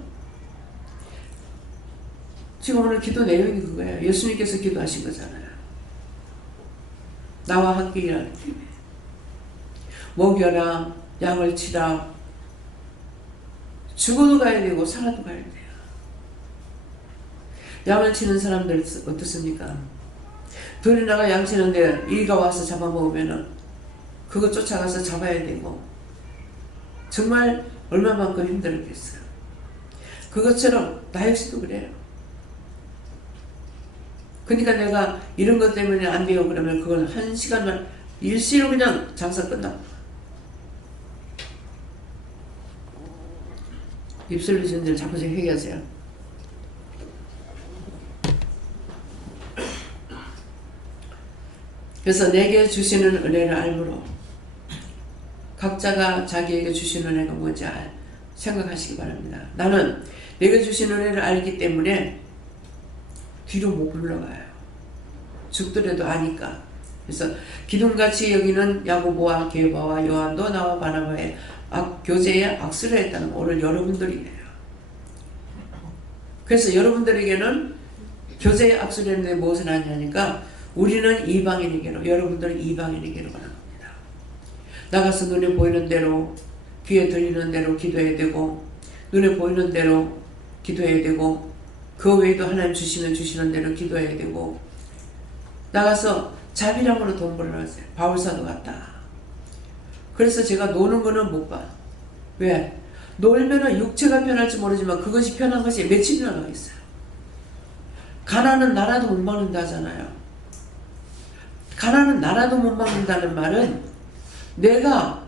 지금 오늘 기도 내용이 그거예요. 예수님께서 기도하신 거잖아요. 나와 함께 일하는 팀에 먹여라, 양을 치라. 죽어도 가야 되고 살아도 가야 돼요. 양을 치는 사람들 어떻습니까? 들이 나가 양 치는데 이가 와서 잡아먹으면은 그거 쫓아가서 잡아야 되고 정말 얼마만큼 힘들었겠어요. 그것처럼 나 역시도 그래요. 그러니까 내가 이런 것 때문에 안 돼요 그러면 그건 한 시간만 일시로 그냥 장사 끝나. 입술로 지는 자꾸 좀 회개하세요. 그래서 내게 주시는 은혜를 알므로 각자가 자기에게 주시는 은혜가 뭔지 생각하시기 바랍니다. 나는 내게 주시는 은혜를 알기 때문에 뒤로 못 물러가요. 죽더라도 아니까. 그래서 기둥같이 여기는 야고보와 게바와 요한도 나와 바나바의 교제에 악수를 했다는 거 오늘 여러분들이에요. 그래서 여러분들에게는 교제에 악수를 했는데 무엇을 하냐니까 우리는 이방인에게로, 여러분들은 이방인에게로 가는 겁니다. 나가서 눈에 보이는 대로, 귀에 들리는 대로 기도해야 되고, 눈에 보이는 대로 기도해야 되고, 그 외에도 하나님 주시는 대로 기도해야 되고, 나가서 자비랑으로 돈 벌어놨어요. 바울사도 같다. 그래서 제가 노는 거는 못 봐. 왜? 놀면은 육체가 편할지 모르지만 그것이 편한 것이 며칠이나 가겠어요. 가난은 나라도 못 막는다잖아요. 가난은 나라도 못 막는다는 말은 내가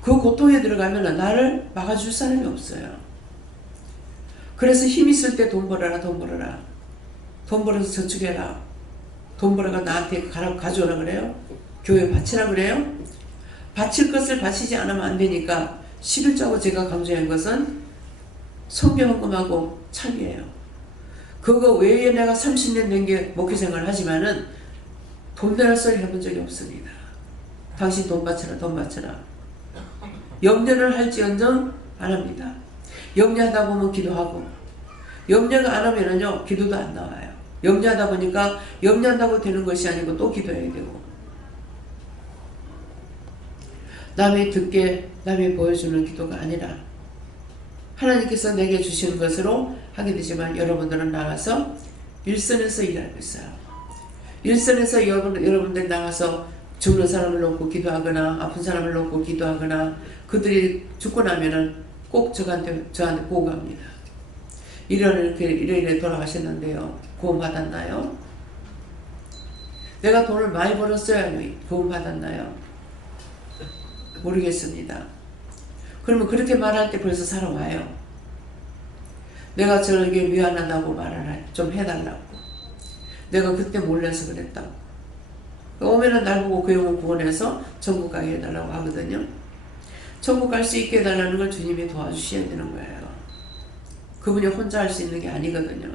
그 고통에 들어가면 나를 막아줄 사람이 없어요. 그래서 힘 있을 때 돈 벌어라, 돈 벌어라. 돈 벌어서 저축해라. 돈 벌어가 나한테 가져오라 그래요? 교회 바치라 그래요? 바칠 것을 바치지 않으면 안 되니까 11조하고 제가 강조한 것은 성경헌금하고 참이에요. 그거 외에 내가 30년 된 게 목회생활을 하지만은 돈 내라 소리 해본 적이 없습니다. 당신 돈 바쳐라, 돈 바쳐라. 염려를 할지언정 안 합니다. 염려하다 보면 기도하고, 염려가 안 하면은요 기도도 안 나와요. 염려하다 보니까 염려한다고 되는 것이 아니고 또 기도해야 되고, 남이 듣게 남이 보여주는 기도가 아니라 하나님께서 내게 주시는 것으로 하게 되지만 여러분들은 나가서 일선에서 일하고 있어요. 일선에서 여러분들 나가서 죽는 사람을 놓고 기도하거나 아픈 사람을 놓고 기도하거나 그들이 죽고 나면은 꼭 저한테 보고 갑니다. 이래 돌아가셨는데요. 구원 받았나요? 내가 돈을 많이 벌었어야 구원 받았나요? 모르겠습니다. 그러면 그렇게 말할 때 벌써 살아와요. 내가 저에게 미안하다고 말을 좀 해달라고. 내가 그때 몰라서 그랬다고. 오면은 날 보고 그 영혼 구원해서 천국 가게 해달라고 하거든요. 천국 갈 수 있게 해달라는 걸 주님이 도와주셔야 되는 거예요. 그분이 혼자 할 수 있는 게 아니거든요.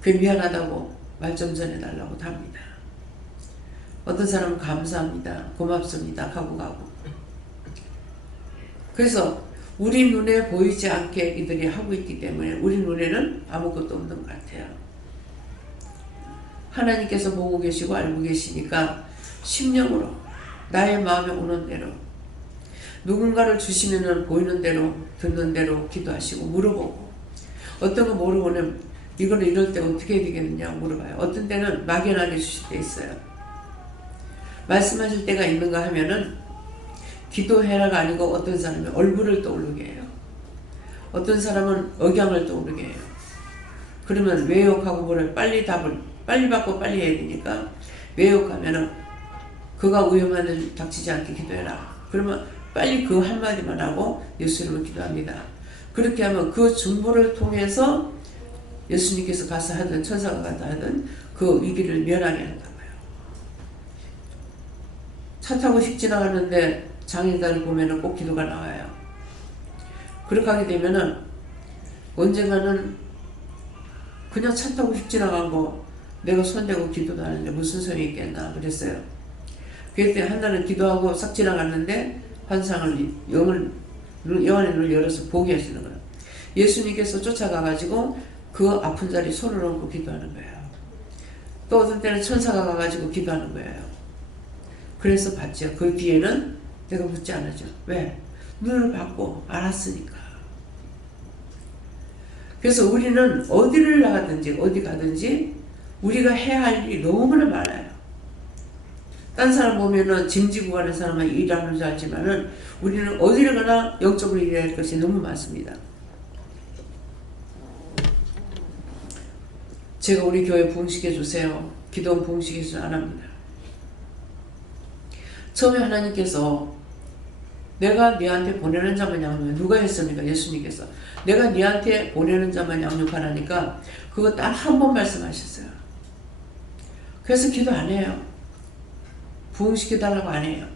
그 미안하다고 말 좀 전해달라고 합니다. 어떤 사람은 감사합니다, 고맙습니다 하고 가고. 그래서 우리 눈에 보이지 않게 이들이 하고 있기 때문에 우리 눈에는 아무것도 없는 것 같아요. 하나님께서 보고 계시고 알고 계시니까 심령으로 나의 마음에 오는 대로 누군가를 주시면은 보이는 대로 듣는 대로 기도하시고 물어보고, 어떤 거 모르고는 이거는 이럴 때 어떻게 해야 되겠느냐 물어봐요. 어떤 때는 막연하게 주실 때 있어요. 말씀하실 때가 있는가 하면은 기도해라가 아니고 어떤 사람이 얼굴을 떠오르게 해요. 어떤 사람은 억양을 떠오르게 해요. 그러면 왜욕하고 뭐를 빨리 받고 빨리 해야 되니까 왜욕하면은 그가 위험한 일 닥치지 않게 기도해라. 그러면 빨리 그 한마디만 하고 예수 이름으로 기도합니다. 그렇게 하면 그 중보를 통해서 예수님께서 가서 하든 천사가 가서 하든 그 위기를 면하게 한다고요. 차 타고 휙 지나가는데 장애인들을 보면은 꼭 기도가 나와요. 그렇게 하게 되면은 언젠가는 그냥 차 타고 휙 지나간 거 내가 손대고 기도도 하는데 무슨 소용이 있겠나 그랬어요. 그때 한 날은 기도하고 싹 지나갔는데 환상을 영안의 눈을 열어서 보게 하시는 거예요. 예수님께서 쫓아가가지고 그 아픈 자리 손을 얹고 기도하는 거예요. 또 어떤 때는 천사가 가가지고 기도하는 거예요. 그래서 봤죠. 그 뒤에는 내가 묻지 않았죠. 왜? 눈을 받고 알았으니까. 그래서 우리는 어디를 나가든지 어디 가든지 우리가 해야 할 일이 너무나 많아요. 딴 사람 보면은 짐 지고 가는 사람은 일하는 줄 알지만은 우리는 어디를 가나 영적으로 일해야 할 것이 너무 많습니다. 제가 우리 교회 부흥시켜 주세요. 기도원 부흥시켜 주지 안 합니다. 처음에 하나님께서 내가 네한테 보내는 자만 양육해. 누가 했습니까? 예수님께서. 내가 네한테 보내는 자만 양육하라니까 그거 딱 한 번 말씀하셨어요. 그래서 기도 안 해요. 부흥시켜달라고 안 해요.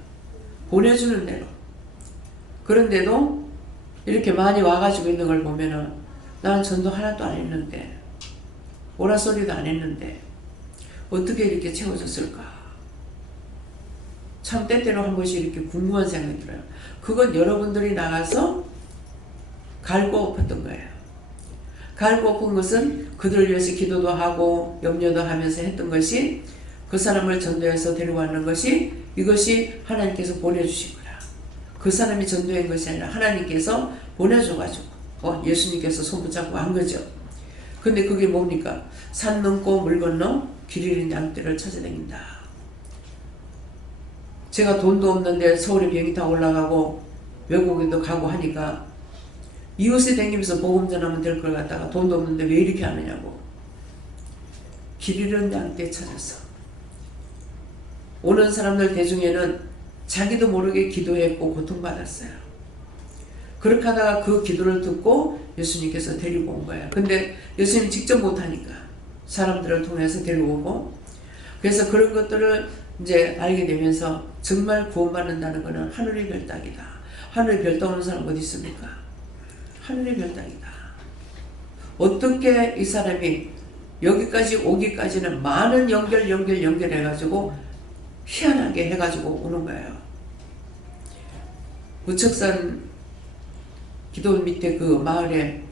보내주는 대로. 그런데도 이렇게 많이 와가지고 있는 걸 보면은 나는 전도 하나도 안 했는데, 오라소리도 안 했는데 어떻게 이렇게 채워졌을까? 참 때때로 한 번씩 이렇게 궁금한 생각이 들어요. 그건 여러분들이 나가서 갈고 엎었던 거예요. 갈고 엎은 것은 그들을 위해서 기도도 하고 염려도 하면서 했던 것이, 그 사람을 전도해서 데리고 왔는 것이, 이것이 하나님께서 보내주신 거라. 그 사람이 전도한 것이 아니라 하나님께서 보내줘가지고 예수님께서 손붙잡고 한 거죠. 근데 그게 뭡니까? 산 넘고 물 건너 길 잃은 양떼를 찾아다닌다. 제가 돈도 없는데 서울에 비행기 타고 올라가고 외국에도 가고 하니까 이웃에 다니면서 복음 전하면 될 걸 갖다가 돈도 없는데 왜 이렇게 하느냐고. 길 잃은 양떼 찾아서 오는 사람들 대중에는 자기도 모르게 기도했고 고통받았어요. 그렇게 하다가 그 기도를 듣고 예수님께서 데리고 온 거예요. 근데 예수님 직접 못하니까 사람들을 통해서 데리고 오고, 그래서 그런 것들을 이제 알게 되면서 정말 구원받는다는 것은 하늘의 별따기다. 하늘의 별 떠오는 사람 어디 있습니까? 하늘의 별따기다. 어떻게 이 사람이 여기까지 오기까지는 많은 연결해가지고 희한하게 해가지고 오는 거예요. 우측산 기도 밑에 그 마을에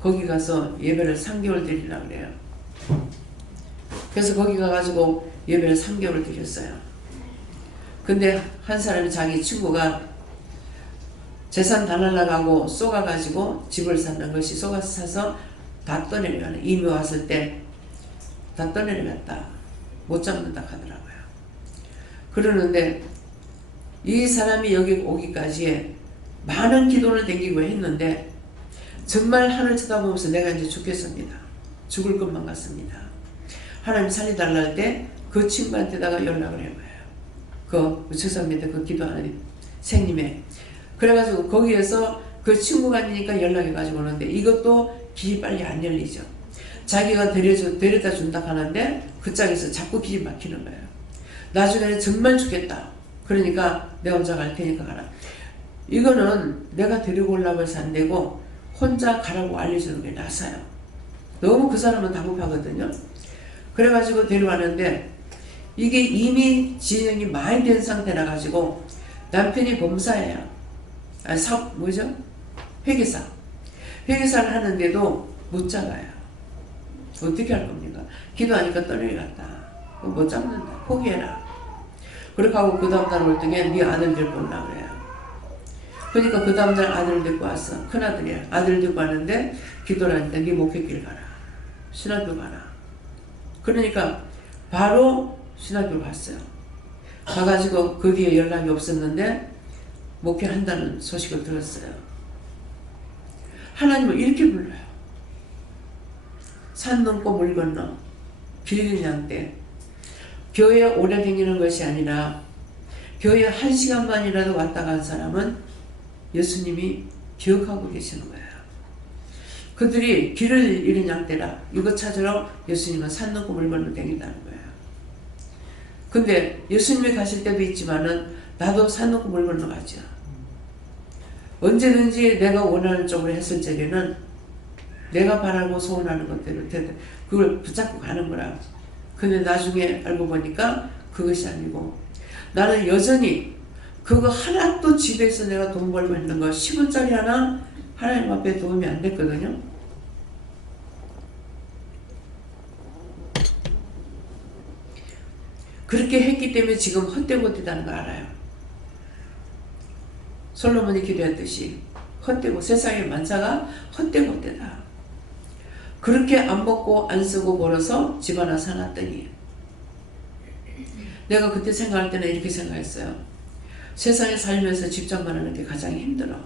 거기 가서 예배를 3개월 드리려고 그래요. 그래서 거기 가가지고 예배를 3개월 드렸어요. 근데 한 사람이, 자기 친구가 재산 다 날라가고 쏘가가지고 집을 샀는 것이, 쏘가 사서 다 떠내려가는, 이미 왔을 때 다 떠내려갔다. 못 잡는다 하더라고요. 그러는데 이 사람이 여기 오기까지에 많은 기도를 댕기고 했는데 정말 하늘 쳐다보면서 내가 이제 죽겠습니다. 죽을 것만 같습니다. 하나님 살려달라 할 때 그 친구한테다가 연락을 한 거예요. 그 우체선 밑에 그 기도하는 생님에. 그래가지고 거기에서 그 친구가 아니니까 연락해가지고 오는데 이것도 길이 빨리 안 열리죠. 자기가 데려다 준다 하는데 그 짝에서 자꾸 길이 막히는 거예요. 나중에는 정말 죽겠다. 그러니까 내 혼자 갈 테니까 가라. 이거는 내가 데리고 오려고 해서 안 되고 혼자 가라고 알려주는 게 낫아요. 너무 그 사람은 다급하거든요. 그래가지고 데려왔는데 이게 이미 진행이 많이 된 상태라 가지고 남편이 범사예요. 회계사를 하는데도 못 잡아요. 어떻게 할 겁니까? 기도하니까 떠내려갔다. 못 잡는다. 포기해라. 그렇게 하고 그 다음날 올 때에 네 아들 데리고 오려고 그래요. 그러니까 그 다음날 아들 데리고 왔어. 큰아들이야. 아들 데리고 왔는데 기도를 하니까 네 목회길 가라. 신학교 가라. 그러니까 바로 신학교를 갔어요. 가가지고 그 뒤에 연락이 없었는데 목회한다는 소식을 들었어요. 하나님을 이렇게 불러요. 산 넘고 물 건너 길 잃은 양떼. 교회에 오래 다니는 것이 아니라 교회에 1시간만이라도 왔다 간 사람은 예수님이 기억하고 계시는 거예요. 그들이 길을 잃은 양떼라. 이거 찾으러 예수님은 산 넘고 물 건너 다닌다는 거예요. 근데 예수님이 가실 때도 있지만은 나도 산 넘고 물 건너 가죠. 언제든지 내가 원하는 쪽으로 했을 적에는 내가 바라고 소원하는 것대로 그걸 붙잡고 가는 거라. 근데 나중에 알고 보니까 그것이 아니고 나는 여전히 그거 하나도 집에서 내가 돈 벌고 있는 거 10원짜리 하나 하나님 앞에 도움이 안 됐거든요. 그렇게 했기 때문에 지금 헛되고되다는 거 알아요. 솔로몬이 기도했듯이 헛되고 세상의 만사가 헛되고되다. 그렇게 안 먹고 안 쓰고 벌어서 집 하나 사놨더니 내가 그때 생각할 때는 이렇게 생각했어요. 세상에 살면서 집 장만하는 게 가장 힘들어.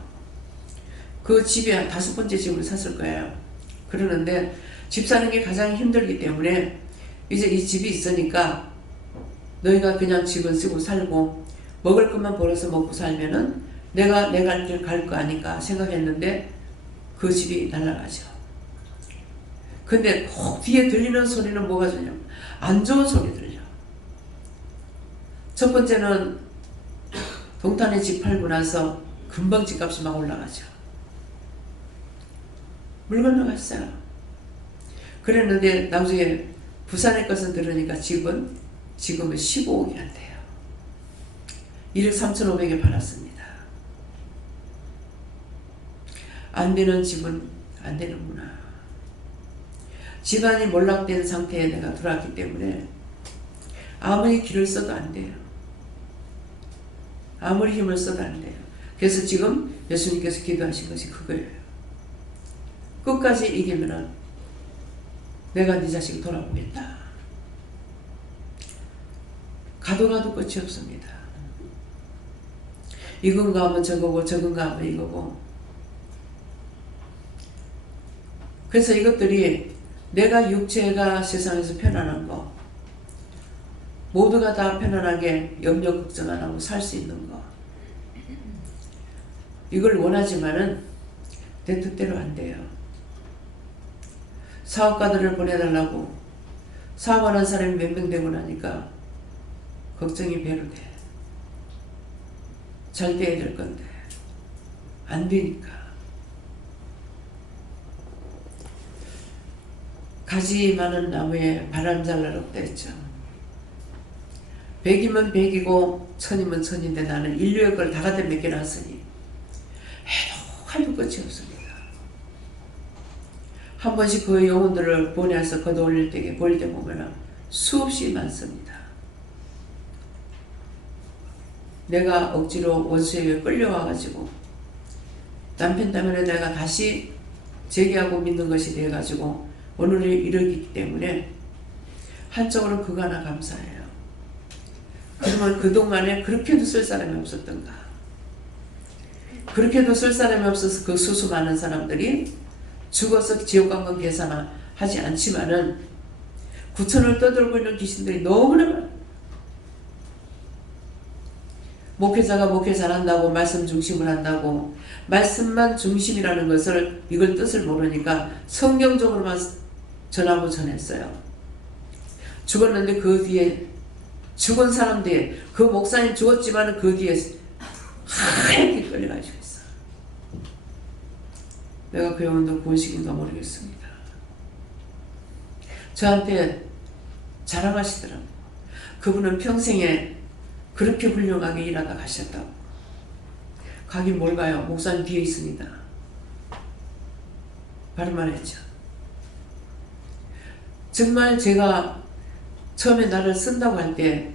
그 집이 한 5번째 집을 샀을 거예요. 그러는데 집 사는 게 가장 힘들기 때문에 이제 이 집이 있으니까 너희가 그냥 집은 쓰고 살고 먹을 것만 벌어서 먹고 살면은 내가 내 갈 길 갈 거 아니까 생각했는데 그 집이 날아가죠. 근데 꼭 뒤에 들리는 소리는 뭐가 좋냐면 안 좋은 소리 들려. 첫 번째는 동탄에 집 팔고 나서 금방 집값이 막 올라가죠. 물 건너갔어요. 그랬는데 나중에 부산의 것을 들으니까 지금은 15억이 안 돼요. 1억 3,500에 팔았습니다. 안 되는 집은 안 되는구나. 집안이 몰락된 상태에 내가 들어왔기 때문에 아무리 길을 써도 안 돼요. 아무리 힘을 써도 안 돼요. 그래서 지금 예수님께서 기도하신 것이 그거예요. 끝까지 이기면은 내가 네 자식 돌아보겠다. 가도 끝이 없습니다. 이건가 하면 저거고 저건가 하면 이거고. 그래서 이것들이 내가 육체가 세상에서 편안한 거, 모두가 다 편안하게 염려 걱정 안 하고 살 수 있는 거, 이걸 원하지만은 내 뜻대로 안 돼요. 사업가들을 보내달라고 사업하는 사람이 몇 명 되고 나니까 걱정이 배로 돼. 잘 돼야 될 건데 안 되니까. 가지 많은 나무에 바람 잘 날 없다 했죠. 100이면 100이고 1000이면 1000인데 나는 인류의 걸 다 갖다 맡겨놨으니 해도 끝이 없습니다. 한 번씩 그 영혼들을 보내서 걷어 올릴 때에 볼 때 보면 수없이 많습니다. 내가 억지로 원수에게 끌려와가지고 남편 때문에 내가 다시 재기하고 믿는 것이 돼가지고 오늘을 이르기 때문에 한쪽으로 그거 하나 감사해요. 그러면 그동안에 그렇게도 쓸 사람이 없었던가. 그렇게도 쓸 사람이 없어서 그 수수 많은 사람들이 죽어서 지옥 간 건 계산하지 않지만은 구천을 떠들고 있는 귀신들이 너무나 많아요. 목회자가 목회 잘한다고 말씀 중심을 한다고 말씀만 중심이라는 것을 이걸 뜻을 모르니까 성경적으로만 전하고 전했어요. 죽었는데 그 뒤에 죽은 사람 뒤에 그 목사님 죽었지만 그 뒤에 하얗게 끌려가지고 있어. 내가 그 영혼도 본식인가 모르겠습니다. 저한테 자랑하시더라고요. 그분은 평생에 그렇게 훌륭하게 일하다 가셨다고. 가긴 뭘 가요. 목사님 뒤에 있습니다. 바로 말했죠. 정말 제가 처음에 나를 쓴다고 할 때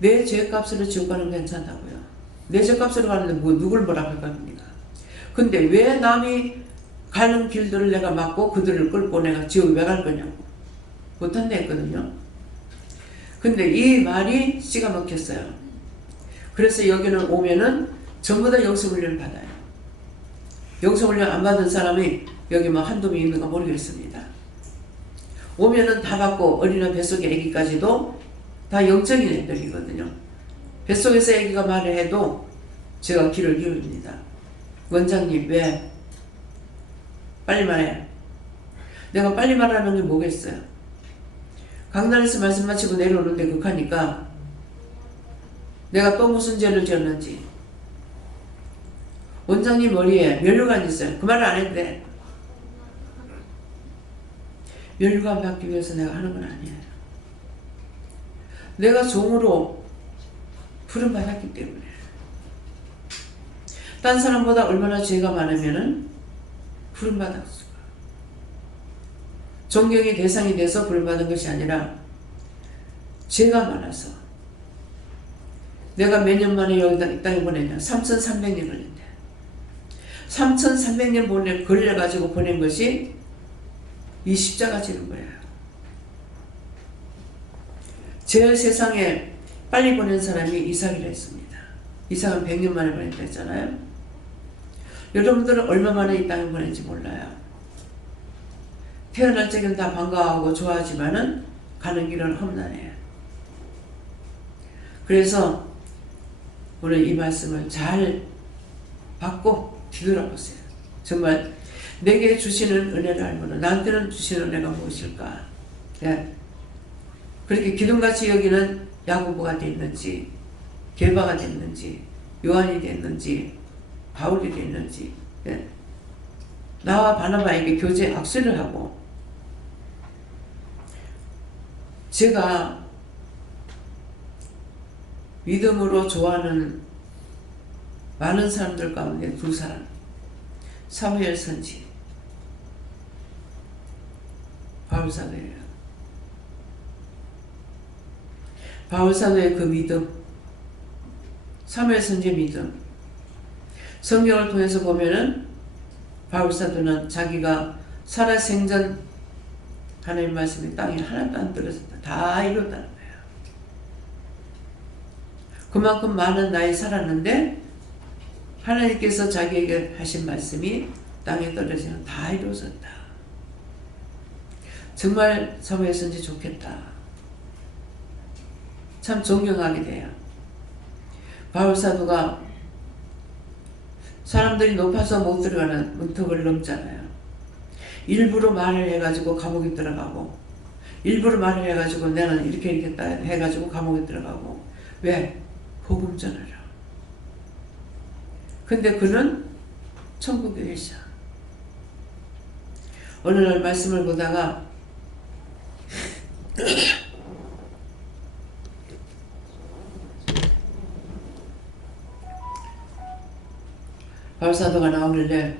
내 죄값으로 지옥 가는 건 괜찮다고요. 내 죄값으로 가는데 누굴 뭐라 할 겁니까? 근데 왜 남이 가는 길들을 내가 막고 그들을 끌고 내가 지옥에 왜 갈 거냐고. 못한다 했거든요. 근데 이 말이 씨가 먹혔어요. 그래서 여기는 오면은 전부 다 영성훈련을 받아요. 영성훈련 안 받은 사람이 여기 뭐 한두 명 있는가 모르겠습니다. 오면은 다 받고 어린아 뱃속의 애기까지도 다 영적인 애들이거든요. 뱃속에서 애기가 말을 해도 제가 귀를 기울입니다. 원장님 왜? 빨리 말해. 내가 빨리 말하는 게 뭐겠어요? 강단에서 말씀 마치고 내려오는데 극하니까 내가 또 무슨 죄를 지었는지. 원장님 머리에 면류관 있어요. 그 말을 안 해도 돼. 면류관 받기 위해서 내가 하는 건 아니에요. 내가 종으로 부름받았기 때문에. 딴 사람보다 얼마나 죄가 많으면은 부름받았을까. 존경의 대상이 돼서 부름받은 것이 아니라 죄가 많아서. 내가 몇 년 만에 여기다 이 땅에 보냈냐. 3,300년 걸렸대. 3,300년 걸려가지고 보낸 것이 이 십자가 지는 거예요. 제 세상에 빨리 보낸 사람이 이삭이라 했습니다. 이삭은 100년 만에 보냈다 했잖아요. 여러분들은 얼마 만에 이 땅에 보낸지 몰라요. 태어날 적에는 다 반가워하고 좋아하지만은 가는 길은 험난해요. 그래서 오늘 이 말씀을 잘 받고 뒤돌아보세요. 정말 내게 주시는 은혜를 알고는 나한테는 주시는 은혜가 무엇일까? 예. 그렇게 기둥같이 여기는 야고보가 됐는지, 게바가 됐는지, 요한이 됐는지, 바울이 됐는지, 예. 나와 바나바에게 교제 악수를 하고, 제가 믿음으로 좋아하는 많은 사람들 가운데 두 사람, 사무엘 선지, 바울사도예요. 바울사도의 그 믿음, 사무엘 선지의 믿음, 성경을 통해서 보면은 바울사도는 자기가 살아생전 하나님 말씀이 땅에 하나도 안 떨어졌다. 다 이뤘다는 거예요. 그만큼 많은 나이 살았는데 하나님께서 자기에게 하신 말씀이 땅에 떨어지는 다 이루어졌다. 정말 사무엘 선지 좋겠다. 참 존경하게 돼요. 바울사도가 사람들이 높아서 못 들어가는 문턱을 넘잖아요. 일부러 말을 해가지고 감옥에 들어가고, 일부러 말을 해가지고 나는 이렇게 했다 해가지고 감옥에 들어가고. 왜? 복음 전하라. 근데 그는 천국에 계셔. 어느 날 말씀을 보다가 바울사도가 나오길래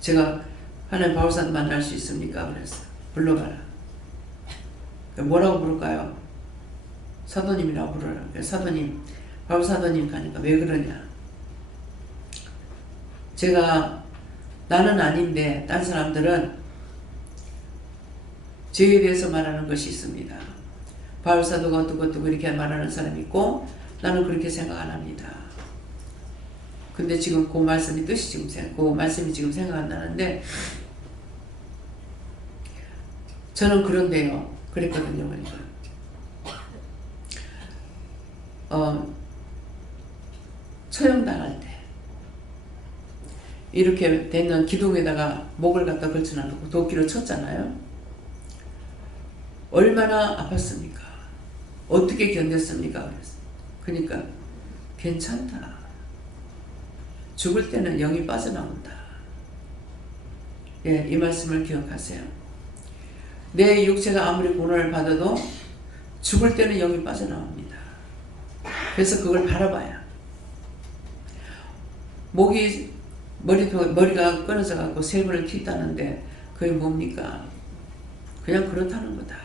제가 하나님 바울사도 만날 수 있습니까? 그랬어요. 불러봐라. 뭐라고 부를까요? 사도님이라고 부르라. 사도님, 바울사도님 가니까 왜 그러냐? 제가 나는 아닌데 딴 사람들은 죄에 대해서 말하는 것이 있습니다. 바울사도가 어떻고 이렇게 말하는 사람이 있고 나는 그렇게 생각 안 합니다. 근데 지금 그 말씀이 지금 생각 안 나는데 저는 그런데요. 그랬거든요. 처형당할 때 이렇게 되는 기둥에다가 목을 갖다 걸쳐놔놓고 도끼로 쳤잖아요. 얼마나 아팠습니까? 어떻게 견뎠습니까? 그랬어요. 그러니까 괜찮다. 죽을 때는 영이 빠져나온다. 예, 이 말씀을 기억하세요. 내 육체가 아무리 고난을 받아도 죽을 때는 영이 빠져나옵니다. 그래서 그걸 바라봐야. 머리가 끊어져 갖고 세 번을 튑다는데 그게 뭡니까? 그냥 그렇다는 거다.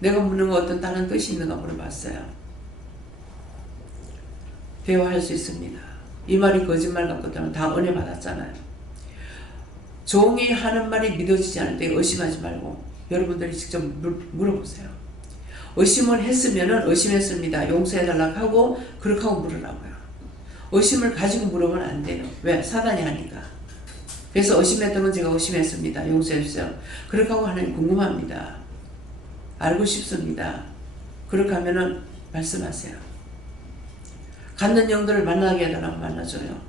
내가 묻는 거 어떤 다른 뜻이 있는가 물어봤어요. 대화할 수 있습니다. 이 말이 거짓말 같거든요. 다 은혜 받았잖아요. 종이 하는 말이 믿어지지 않을 때 의심하지 말고 여러분들이 직접 물어보세요. 의심을 했으면은 의심했습니다. 용서해달라고 하고 그렇게 하고 물으라고요. 의심을 가지고 물으면 안 돼요. 왜? 사단이 하니까. 그래서 의심했던 건 제가 의심했습니다. 용서해주세요. 그렇게 하고 하나님 궁금합니다. 알고 싶습니다. 그렇게 하면은 말씀하세요. 갖는 영들을 만나게 해달라고 만나줘요.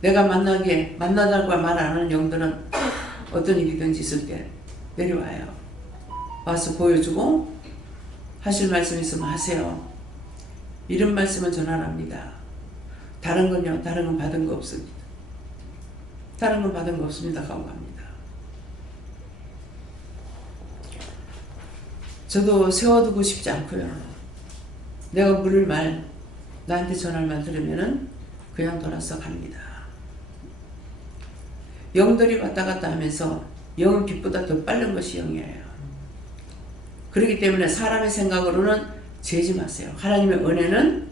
내가 만나달고 말 안 하는 영들은 어떤 일이든지 있을 때 내려와요. 와서 보여주고 하실 말씀 있으면 하세요. 이런 말씀은 전하랍니다. 다른 건요, 다른 건 받은 거 없습니다. 다른 건 받은 거 없습니다. 하고 갑니다. 저도 세워두고 싶지 않고요. 내가 물을 말, 나한테 전할 말 들으면은 그냥 돌아서 갑니다. 영들이 왔다 갔다 하면서 영은 빛보다 더 빠른 것이 영이에요. 그렇기 때문에 사람의 생각으로는 재지 마세요. 하나님의 은혜는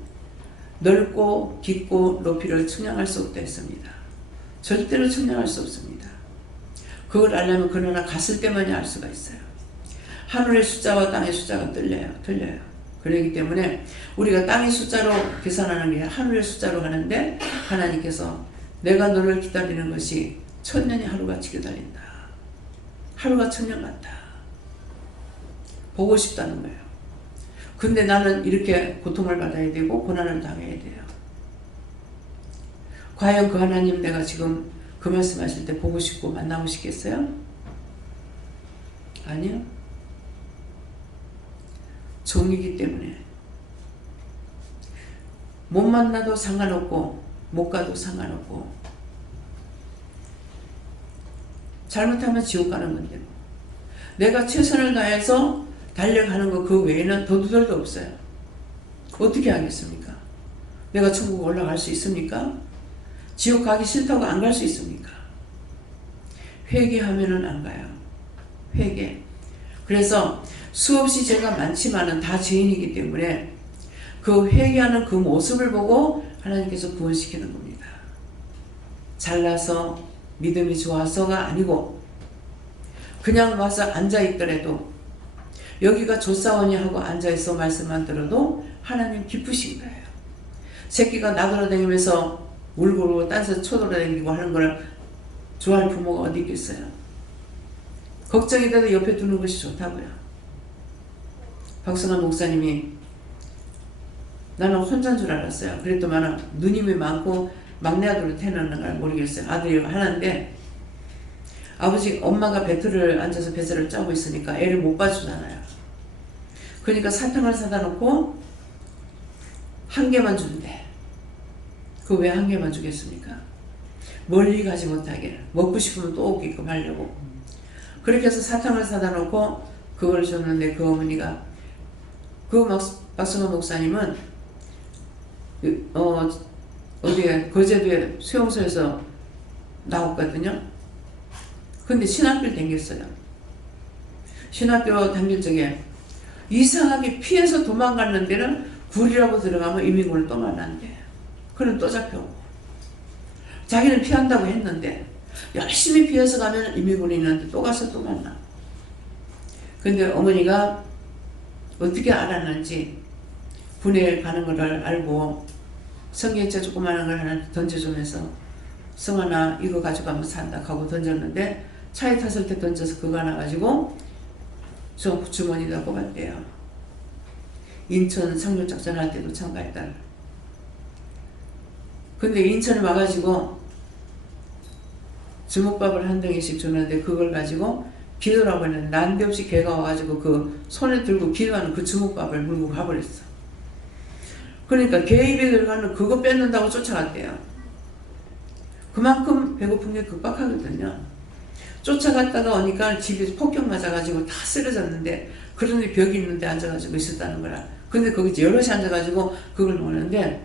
넓고 깊고 높이를 측량할 수 없다 했습니다. 절대로 측량할 수 없습니다. 그걸 알려면 그러나 갔을 때만이 알 수가 있어요. 하늘의 숫자와 땅의 숫자가 틀려요. 그렇기 때문에 우리가 땅의 숫자로 계산하는 게 하늘의 숫자로 하는데 하나님께서 내가 너를 기다리는 것이 1000년이 하루같이 기다린다. 하루가 1000년 같다. 보고 싶다는 거예요. 근데 나는 이렇게 고통을 받아야 되고 고난을 당해야 돼요. 과연 그 하나님 내가 지금 그 말씀하실 때 보고 싶고 만나고 싶겠어요? 아니요. 종이기 때문에 못 만나도 상관없고 못 가도 상관없고 잘못하면 지옥 가는 건데 내가 최선을 다해서 달려가는 거 그 외에는 도두들도 없어요. 어떻게 하겠습니까? 내가 천국 올라갈 수 있습니까? 지옥 가기 싫다고 안 갈 수 있습니까? 회개하면은 안 가요. 회개. 그래서 수없이 죄가 많지만은 다 죄인이기 때문에 그 회개하는 그 모습을 보고 하나님께서 구원시키는 겁니다. 잘나서 믿음이 좋아서가 아니고 그냥 와서 앉아있더라도 여기가 조사원이 하고 앉아있어 말씀만 들어도 하나님 기쁘신 거예요. 새끼가 나돌아다니면서 울고 딴서 쳐돌아다니고 하는 걸 좋아할 부모가 어디 있겠어요. 걱정이 돼도 옆에 두는 것이 좋다고요. 박성환 목사님이 나는 혼자인 줄 알았어요. 그랬더만 누님이 많고 막내 아들을 태어나는 걸 모르겠어요. 아들이 하나인데 아버지 엄마가 배틀을 앉아서 배설을 짜고 있으니까 애를 못 봐주잖아요. 그러니까 사탕을 사다 놓고 한 개만 주는데 그 왜 한 개만 주겠습니까? 멀리 가지 못하게 먹고 싶으면 또 오게끔 하려고 그렇게 해서 사탕을 사다 놓고 그걸 줬는데 그 어머니가 그 박성환 목사님은 어디에 거제도에 수용소에서 나왔거든요. 근데 신학교를 다녔어요. 신학교 다닐 적에 이상하게 피해서 도망갔는 데는 굴이라고 들어가면 이민군을 또 만난대. 그는 또 잡혀오고 자기는 피한다고 했는데 열심히 피해서 가면 이민군이 있는데 또 가서 또 만나. 근데 어머니가 어떻게 알았는지 군에 가는 걸 알고 성경책 조그마한 걸 하나 던져주면서 성환아 이거 가져가면 산다 하고 던졌는데 차에 탔을 때 던져서 그거 하나 가지고 저 주머니에다 꼽았대요. 인천 상륙작전 할 때도 참가했다. 근데 인천에 와가지고 주먹밥을 한 덩이씩 주는데 그걸 가지고 기도라고 했는데 난데없이 개가 와가지고 그 손에 들고 기도하는 그 주먹밥을 물고 가버렸어. 그러니까 개 입에 들어가는 그거 뺏는다고 쫓아갔대요. 그만큼 배고픈 게 급박하거든요. 쫓아갔다가 오니까 집에 폭격 맞아가지고 다 쓰러졌는데 그런데 벽이 있는데 앉아가지고 있었다는 거라. 근데 거기 여럿이 앉아가지고 그걸 먹는데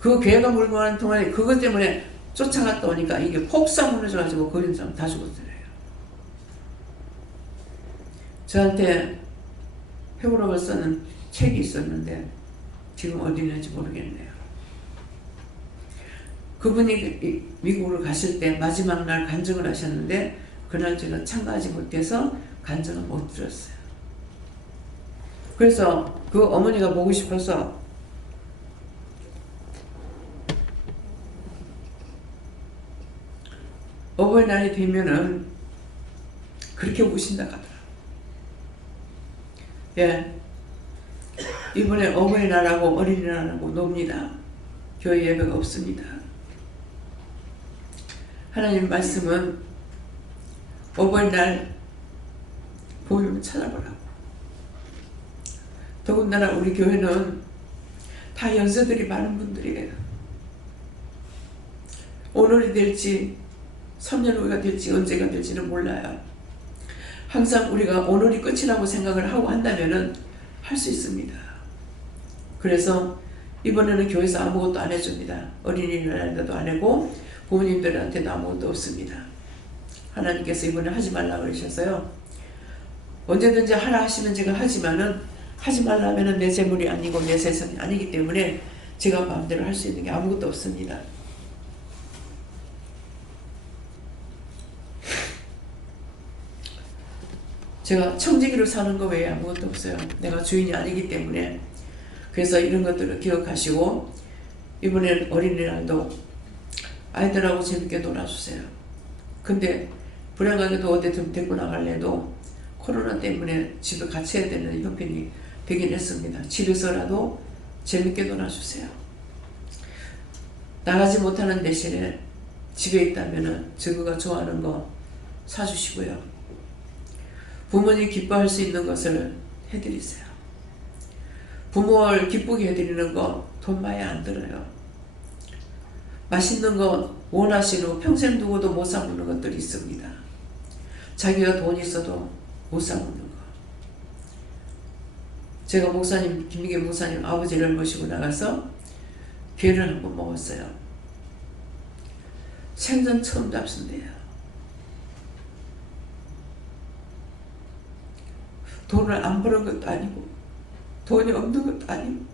그 개가 물고 가는 동안에 그것 때문에 쫓아갔다 오니까 이게 폭삭 무너져가지고 거기 있는 사람 다 죽었더래요. 저한테 회고록을 쓰는 책이 있었는데 지금 어디 있는지 모르겠네요. 그분이 미국으로 가실 때 마지막 날 간증을 하셨는데 그날 제가 참가하지 못해서 간증을 못 들었어요. 그래서 그 어머니가 보고 싶어서 어버이날이 되면은 그렇게 우신다 하더라. 예. 이번에 어버이날하고 어린이날하고 놉니다. 교회 예배가 없습니다. 하나님 말씀은 어버이날 보이면 찾아보라고. 더군다나 우리 교회는 다 연세들이 많은 분들이에요. 오늘이 될지 3년 후가 될지 언제가 될지는 몰라요. 항상 우리가 오늘이 끝이라고 생각을 하고 한다면은 할 수 있습니다. 그래서 이번에는 교회에서 아무것도 안 해줍니다. 어린이날에도 안 하고 부모님들한테도 아무것도 없습니다. 하나님께서 이번에 하지 말라고 그러셔서요. 언제든지 하라 하시면 제가 하지만은 하지 말라면은 내 재물이 아니고 내 세상이 아니기 때문에 제가 마음대로 할 수 있는 게 아무것도 없습니다. 제가 청지기로 사는 거 외에 아무것도 없어요. 내가 주인이 아니기 때문에. 그래서 이런 것들을 기억하시고 이번엔 어린이날도 아이들하고 재밌게 놀아주세요. 근데 불행하게도 어디 좀 데리고 나갈래도 코로나 때문에 집에 같이 해야 되는 형편이 되긴 했습니다. 집에서라도 재밌게 놀아주세요. 나가지 못하는 대신에 집에 있다면 저그가 좋아하는 거 사주시고요. 부모님 기뻐할 수 있는 것을 해드리세요. 부모를 기쁘게 해드리는 거 돈 많이 안 들어요. 맛있는 거 원하시는 평생 두고도 못 사 먹는 것들이 있습니다. 자기가 돈 있어도 못 사 먹는 거. 제가 목사님, 김미계 목사님 아버지를 모시고 나가서 게를 한번 먹었어요. 생전 처음 잡순대요. 돈을 안 버는 것도 아니고 돈이 없는 것도 아니고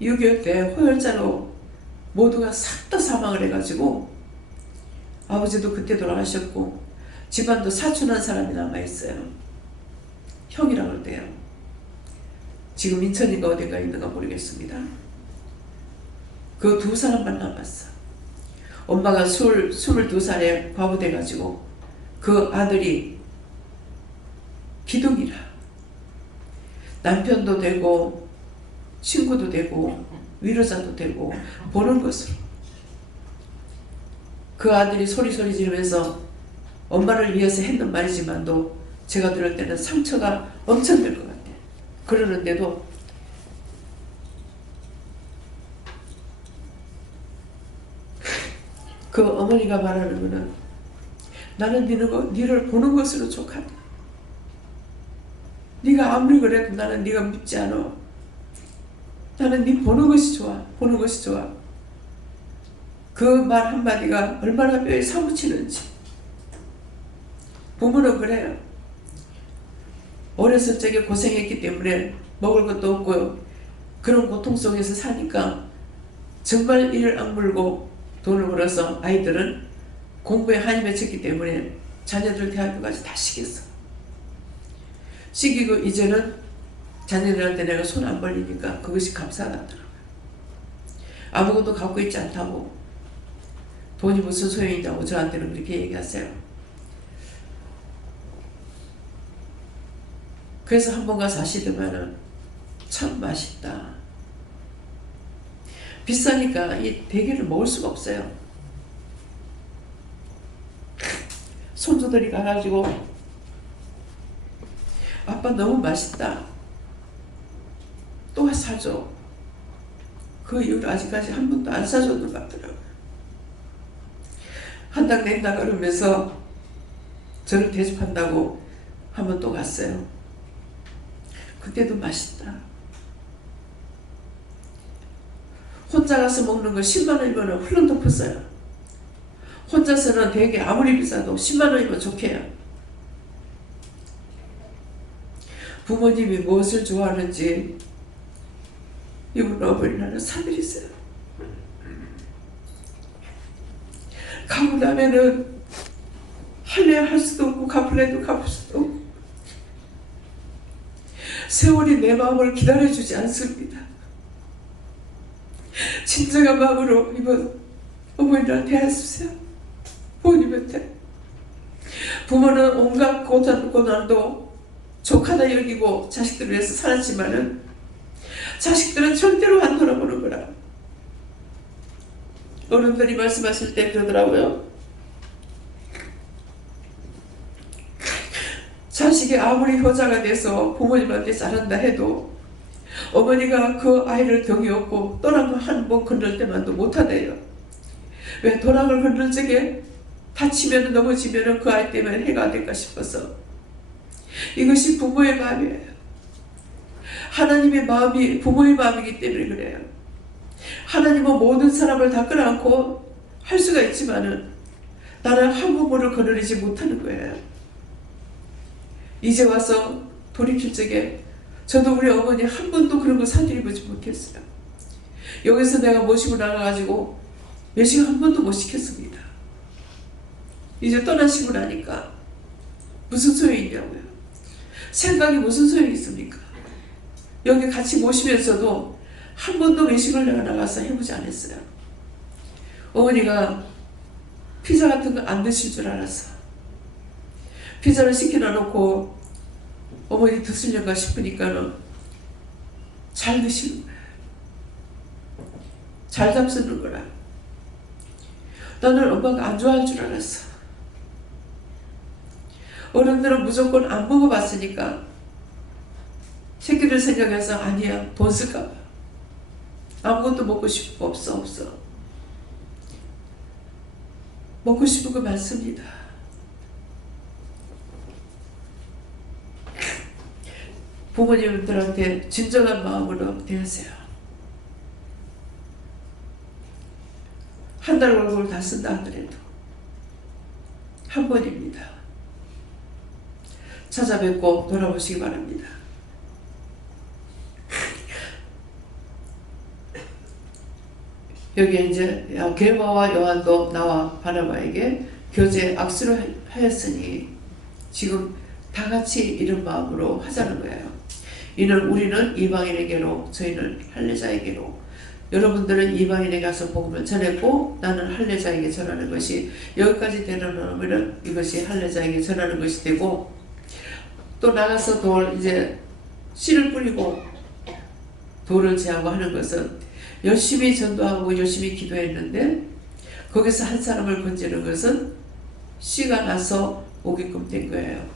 6.25 때 호열자로 모두가 싹 다 사망을 해가지고 아버지도 그때 돌아가셨고 집안도 사촌한 사람이 남아있어요. 형이라고 그러대요. 지금 인천인가 어딘가 있는가 모르겠습니다. 그 두 사람만 남았어. 엄마가 22살에 과부 돼가지고 그 아들이 기둥이라 남편도 되고 친구도 되고 위로자도 되고 보는 것으로 그 아들이 소리소리 지르면서 엄마를 위해서 했는 말이지만도 제가 들을 때는 상처가 엄청 될 것 같아요. 그러는데도 그 어머니가 말하는 거는 나는 니를 보는 것으로 족하다. 네가 아무리 그래도 나는 네가 묻지 않아. 나는 네 보는 것이 좋아. 보는 것이 좋아. 그 말 한마디가 얼마나 뼈에 사무치는지. 부모는 그래요. 어렸을 적에 고생했기 때문에 먹을 것도 없고 그런 고통 속에서 사니까 정말 이를 악물고 돈을 벌어서 아이들은 공부에 한이 맺혔기 때문에 자녀들 대학교까지 다 시켰어. 시키고 이제는 자녀들한테 내가 손 안 벌리니까 그것이 감사하더라고요. 아무것도 갖고 있지 않다고 돈이 무슨 소용이냐고 저한테는 그렇게 얘기하세요. 그래서 한 번 가서 하시더만은 참 맛있다. 비싸니까 이 대게를 먹을 수가 없어요. 손주들이 가가지고 아빠 너무 맛있다. 또 사줘. 그 이후로 아직까지 한 번도 안 사줬는 것 같더라고요. 한당 낸다 그러면서 저를 대접한다고 한 번 또 갔어요. 그때도 맛있다. 혼자 가서 먹는 거 10만원이면 훌렁 덮었어요. 혼자서는 되게 아무리 비싸도 10만원이면 좋게요. 부모님이 무엇을 좋아하는지 이번 어버이날은 사드리세요. 가고 나면은 할래야 할 수도 없고 갚을래도 갚을 수도 없고 세월이 내 마음을 기다려주지 않습니다. 진정한 마음으로 이번 어버이날 대하십시오. 부모님한테. 부모는 온갖 고난도 족하다 여기고 자식들을 위해서 살았지만은 자식들은 절대로 안 돌아보는 거라. 어른들이 말씀하실 때 그러더라고요. 자식이 아무리 효자가 돼서 부모님한테 잘한다 해도 어머니가 그 아이를 경이 없고 도랑을 한 번 건널 때만도 못하대요. 왜 도랑을 건널 적에 다치면 넘어지면 그 아이 때문에 해가 될까 싶어서. 이것이 부모의 마음이에요. 하나님의 마음이 부모의 마음이기 때문에 그래요. 하나님은 모든 사람을 다 끌어안고 할 수가 있지만은 나는 한 부모를 거느리지 못하는 거예요. 이제 와서 돌이킬 적에 저도 우리 어머니 한 번도 그런 거 사드려보지 못했어요. 여기서 내가 모시고 나가가지고 외식 한 번도 못 시켰습니다. 이제 떠나시고 나니까 무슨 소용이 있냐고요. 생각이 무슨 소용이 있습니까? 여기 같이 모시면서도 한 번도 외식을 내가 나가서 해보지 않았어요. 어머니가 피자 같은 거 안 드실 줄 알았어. 피자를 시켜 놓고 어머니 드시려가 싶으니까는 잘 드시는 거야. 잘 잡수는 거라. 나는 엄마가 안 좋아할 줄 알았어. 어른들은 무조건 안 먹어봤으니까 새끼들 생각해서 아니야, 돈 쓸까 봐. 아무것도 먹고 싶은 거 없어. 먹고 싶은 거 많습니다. 부모님들한테 진정한 마음으로 대하세요. 한 달 월급을 다 쓴다 하더라도 한 번입니다. 찾아뵙고 돌아보시기 바랍니다. 여기 이제 게바와 요한도 나와 바나바에게 교제 악수를 하였으니 지금 다 같이 이런 마음으로 하자는 거예요. 이는 우리는 이방인에게로, 저희는 할례자에게로. 여러분들은 이방인에게 가서 복음을 전했고 나는 할례자에게 전하는 것이, 여기까지 되는 이것이 할례자에게 전하는 것이 되고, 또 나가서 이제 씨를 뿌리고 돌을 제하고 하는 것은 열심히 전도하고 열심히 기도했는데 거기서 한 사람을 건지는 것은 씨가 나서 오게끔 된 거예요.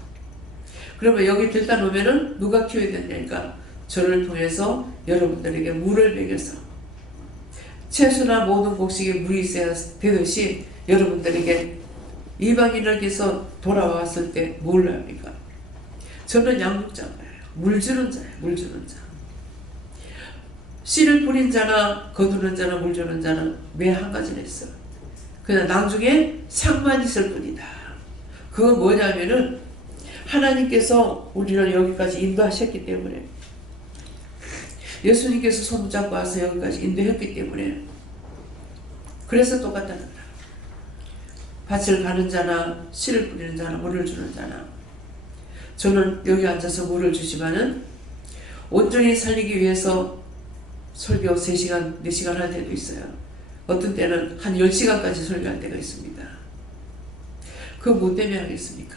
그러면 여기 들다 놓으면은 누가 키워야 된다니까, 저를 통해서 여러분들에게 물을 먹여서, 채소나 모든 곡식에 물이 있어야 되듯이 여러분들에게 이방인에게서 돌아왔을 때 뭘 합니까? 저는 양육자예요. 물 주는 자예요. 물 주는 자. 씨를 뿌린 자나 거두는 자나 물 주는 자는 매 한 가지는 있어. 그냥 나중에 상만 있을 뿐이다. 그건 뭐냐면은 하나님께서 우리를 여기까지 인도하셨기 때문에, 예수님께서 손 붙잡고 와서 여기까지 인도했기 때문에, 그래서 똑같다는 거야. 밭을 가는 자나 씨를 뿌리는 자나 물을 주는 자나. 저는 여기 앉아서 물을 주지만은 온전히 살리기 위해서 설교 3시간, 4시간 할 때도 있어요. 어떤 때는 한 10시간까지 설교할 때가 있습니다. 그거 뭐 때문에 하겠습니까?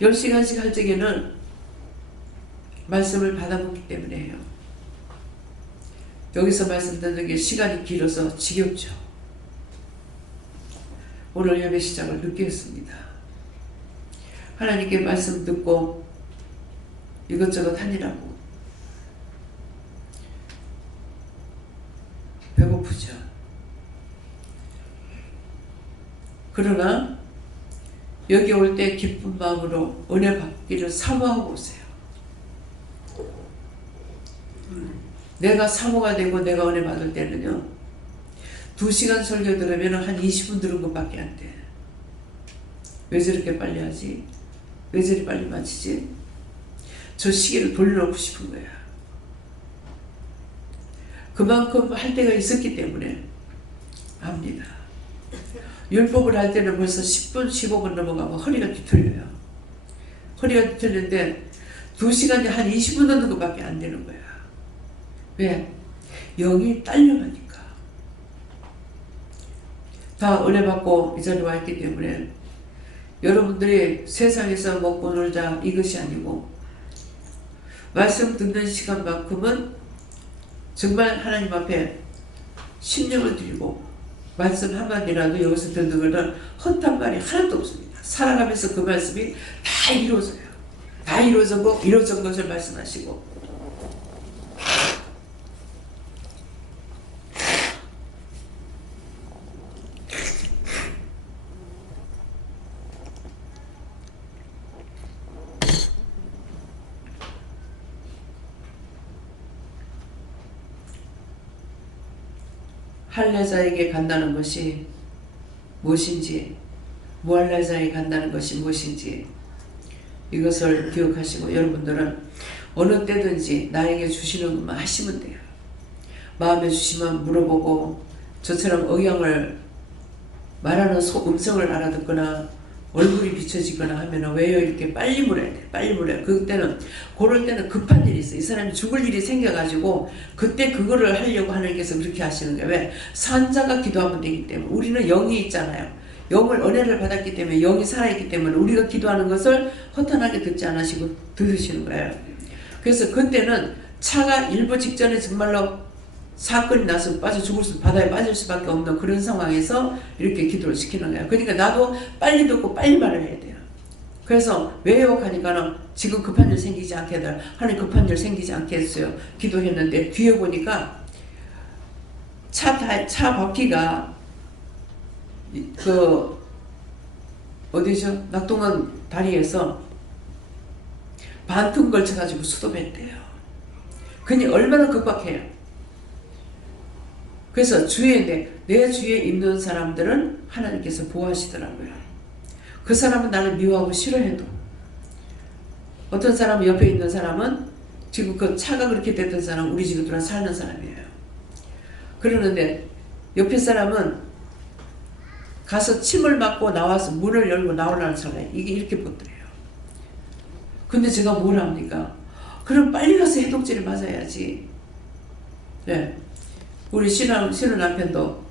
10시간씩 할 적에는 말씀을 받아보기 때문에 해요. 여기서 말씀 듣는 게 시간이 길어서 지겹죠. 오늘 예배 시작을 늦게 했습니다. 하나님께 말씀 듣고 이것저것 하느라고 배고프죠. 그러나 여기 올 때 기쁜 마음으로 은혜 받기를 사모하고 오세요. 내가 사모가 되고 내가 은혜 받을 때는요, 2시간 설교 들으면 한 20분 들은 것밖에 안 돼. 왜 저렇게 빨리 하지? 왜 저리 빨리 마치지? 저 시계를 돌려놓고 싶은 거야. 그만큼 할 때가 있었기 때문에 압니다. 율법을 할 때는 벌써 10분, 15분 넘어가면 허리가 뒤틀려요. 허리가 뒤틀리는데 2시간이 한 20분 넣는 것밖에 안 되는 거야. 왜? 영이 딸려가니까. 다 은혜 받고 이 자리에 와 있기 때문에 여러분들이 세상에서 먹고 놀자 이것이 아니고, 말씀 듣는 시간만큼은 정말 하나님 앞에 심령을 드리고 말씀 한마디라도 여기서 듣는 것은 헛한 말이 하나도 없습니다. 살아가면서 그 말씀이 다 이루어져요. 다 이루어졌고 이루어진 것을 말씀하시고, 할례자에게 간다는 것이 무엇인지, 무할례자에게 간다는 것이 무엇인지 이것을 기억하시고, 여러분들은 어느 때든지 나에게 주시는 것만 하시면 돼요. 마음에 주시면 물어보고, 저처럼 억양을 말하는 음성을 알아듣거나 얼굴이 비춰지거나 하면 왜요? 이렇게 빨리 물어야 돼. 빨리 물어야 돼. 그럴 때는 급한 일이 있어. 이 사람이 죽을 일이 생겨가지고 그때 그거를 하려고 하나님께서 그렇게 하시는 거예요. 왜? 산자가 기도하면 되기 때문에. 우리는 영이 있잖아요. 영을 은혜를 받았기 때문에 영이 살아있기 때문에 우리가 기도하는 것을 허탄하게 듣지 않으시고 들으시는 거예요. 그래서 그때는 차가 일부 직전에 정말로 사건이 나서 빠져 죽을 수 바다에 빠질 수밖에 없는 그런 상황에서 이렇게 기도를 시키는 거예요. 그러니까 나도 빨리 듣고 빨리 말을 해야 돼요. 그래서 왜요? 하니까는 지금 급한 일 생기지 않게 해달라. 하나님 급한 일 생기지 않게 했어요. 기도했는데 뒤에 보니까 차 바퀴가 그 어디죠? 낙동강 다리에서 반틈 걸쳐가지고 수도했대요. 그니 얼마나 급박해요. 그래서 내 주위에 있는 사람들은 하나님께서 보호하시더라고요. 그 사람은 나를 미워하고 싫어해도 어떤 사람 옆에 있는 사람은 지금 그 차가 그렇게 됐던 사람 우리 집에 들어와 사는 사람이에요. 그러는데 옆에 사람은 가서 침을 맞고 나와서 문을 열고 나오라는 사람이 이게 이렇게 붙더래요. 근데 제가 뭘 합니까? 그럼 빨리 가서 해독제를 맞아야지. 네. 우리 신우 남편도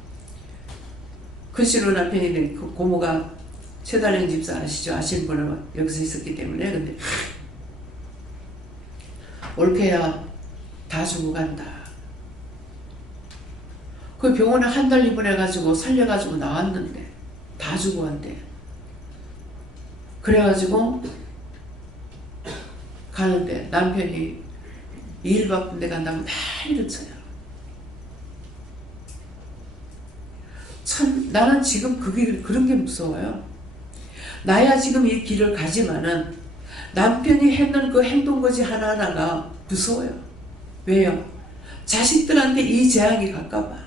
그 신우 남편이 그 고모가 최달령 집사 아시죠? 아시는 분은 여기서 있었기 때문에. 근데 올케야 다 주고 간다. 그 병원에 한 달 입원해가지고 살려가지고 나왔는데 다 주고 간대. 그래가지고 가는데 남편이 일 바쁜 데 간다고 난리를 쳐요. 참 나는 지금 그런 게 무서워요. 나야 지금 이 길을 가지만은 남편이 했는 그 행동거지 하나하나가 무서워요. 왜요? 자식들한테 이 재앙이 갈까봐.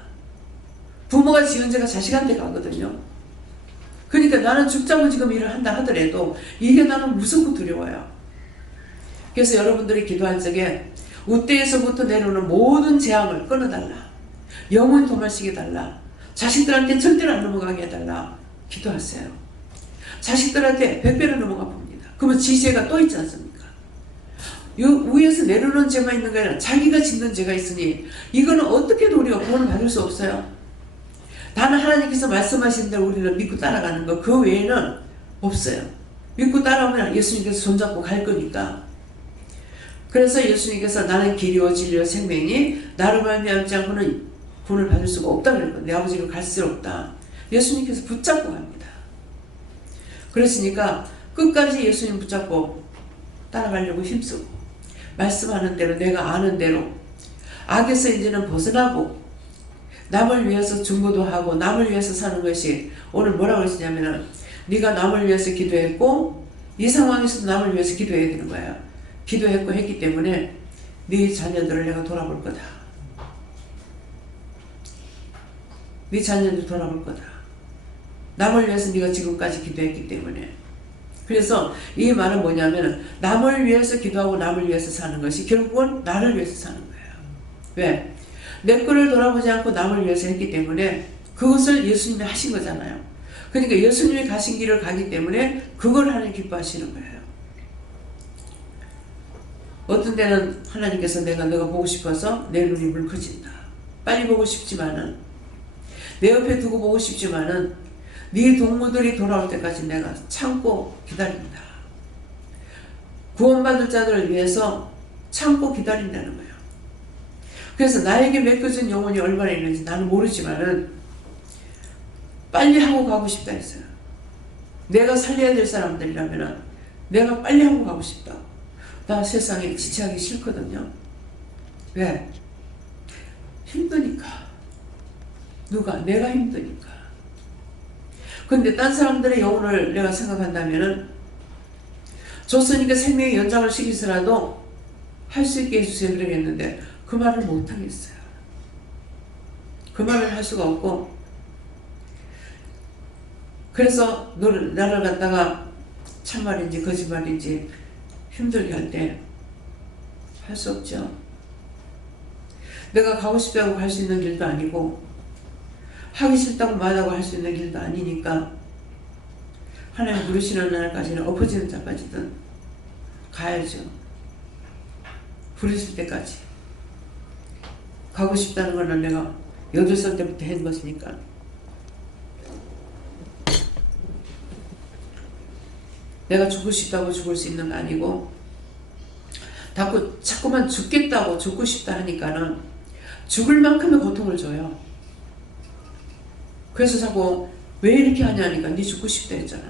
부모가 지은 죄가 자식한테 가거든요. 그러니까 나는 죽자고 지금 일을 한다 하더라도 이게 나는 무섭고 두려워요. 그래서 여러분들이 기도할 적에 우대에서부터 내려오는 모든 재앙을 끊어달라. 영혼 도말시게 달라. 자식들한테 절대로 안 넘어가게 해달라. 기도하세요. 자식들한테 100배로 넘어가 봅니다. 그러면 지 죄가 또 있지 않습니까? 요 위에서 내려오는 죄만 있는 게 아니라 자기가 짓는 죄가 있으니 이거는 어떻게도 우리가 구원을 받을 수 없어요. 다른 하나님께서 말씀하신 대로 우리는 믿고 따라가는 거 그 외에는 없어요. 믿고 따라오면 예수님께서 손잡고 갈 거니까. 그래서 예수님께서 나는 길이요 진리요 생명이 나로 말미암지 않고는 구원을 받을 수가 없다 그랬거든요. 내 아버지를 갈 수 없다. 예수님께서 붙잡고 갑니다. 그랬으니까 끝까지 예수님 붙잡고 따라가려고 힘쓰고 말씀하는 대로 내가 아는 대로 악에서 이제는 벗어나고 남을 위해서 중보도 하고 남을 위해서 사는 것이 오늘 뭐라고 했냐면은 네가 남을 위해서 기도했고 이 상황에서도 남을 위해서 기도해야 되는 거예요. 기도했고 했기 때문에 네 자녀들을 내가 돌아볼 거다. 네 자녀들 돌아볼 거다. 남을 위해서 네가 지금까지 기도했기 때문에. 그래서 이 말은 뭐냐면 남을 위해서 기도하고 남을 위해서 사는 것이 결국은 나를 위해서 사는 거예요. 왜? 내 거를 돌아보지 않고 남을 위해서 했기 때문에 그것을 예수님이 하신 거잖아요. 그러니까 예수님이 가신 길을 가기 때문에 그걸 하나님 기뻐하시는 거예요. 어떤 때는 하나님께서 너가 보고 싶어서 내 눈이 물커진다. 빨리 보고 싶지만은 내 옆에 두고 보고 싶지만은 네 동무들이 돌아올 때까지 내가 참고 기다린다. 구원받을 자들을 위해서 참고 기다린다는 거예요. 그래서 나에게 맡겨진 영혼이 얼마나 있는지 나는 모르지만은 빨리 하고 가고 싶다 했어요. 내가 살려야 될 사람들이라면은 내가 빨리 하고 가고 싶다. 나 세상에 지체하기 싫거든요. 왜? 힘드니까. 누가? 내가 힘드니까. 근데 딴 사람들의 영혼을 내가 생각한다면은 줬으니까 생명의 연장을 시키서라도 할 수 있게 해주세요 그러겠는데 그 말을 못하겠어요. 그 말을 할 수가 없고 그래서 나를 갖다가 참말인지 거짓말인지 힘들게 할 때 할 수 없죠. 내가 가고 싶다고 갈 수 있는 길도 아니고 하기 싫다고 말하고 할 수 있는 길도 아니니까 하나님 부르시는 날까지는 엎어지는 자까지든 가야죠. 부르실 때까지. 가고 싶다는 거는 내가 8살 때부터 한 것이니까. 내가 죽고 싶다고 죽을 수 있는 거 아니고 자꾸만 죽겠다고 죽고 싶다 하니까는 죽을 만큼의 고통을 줘요. 그래서 자꾸 왜 이렇게 하냐니까 네 죽고 싶다 했잖아.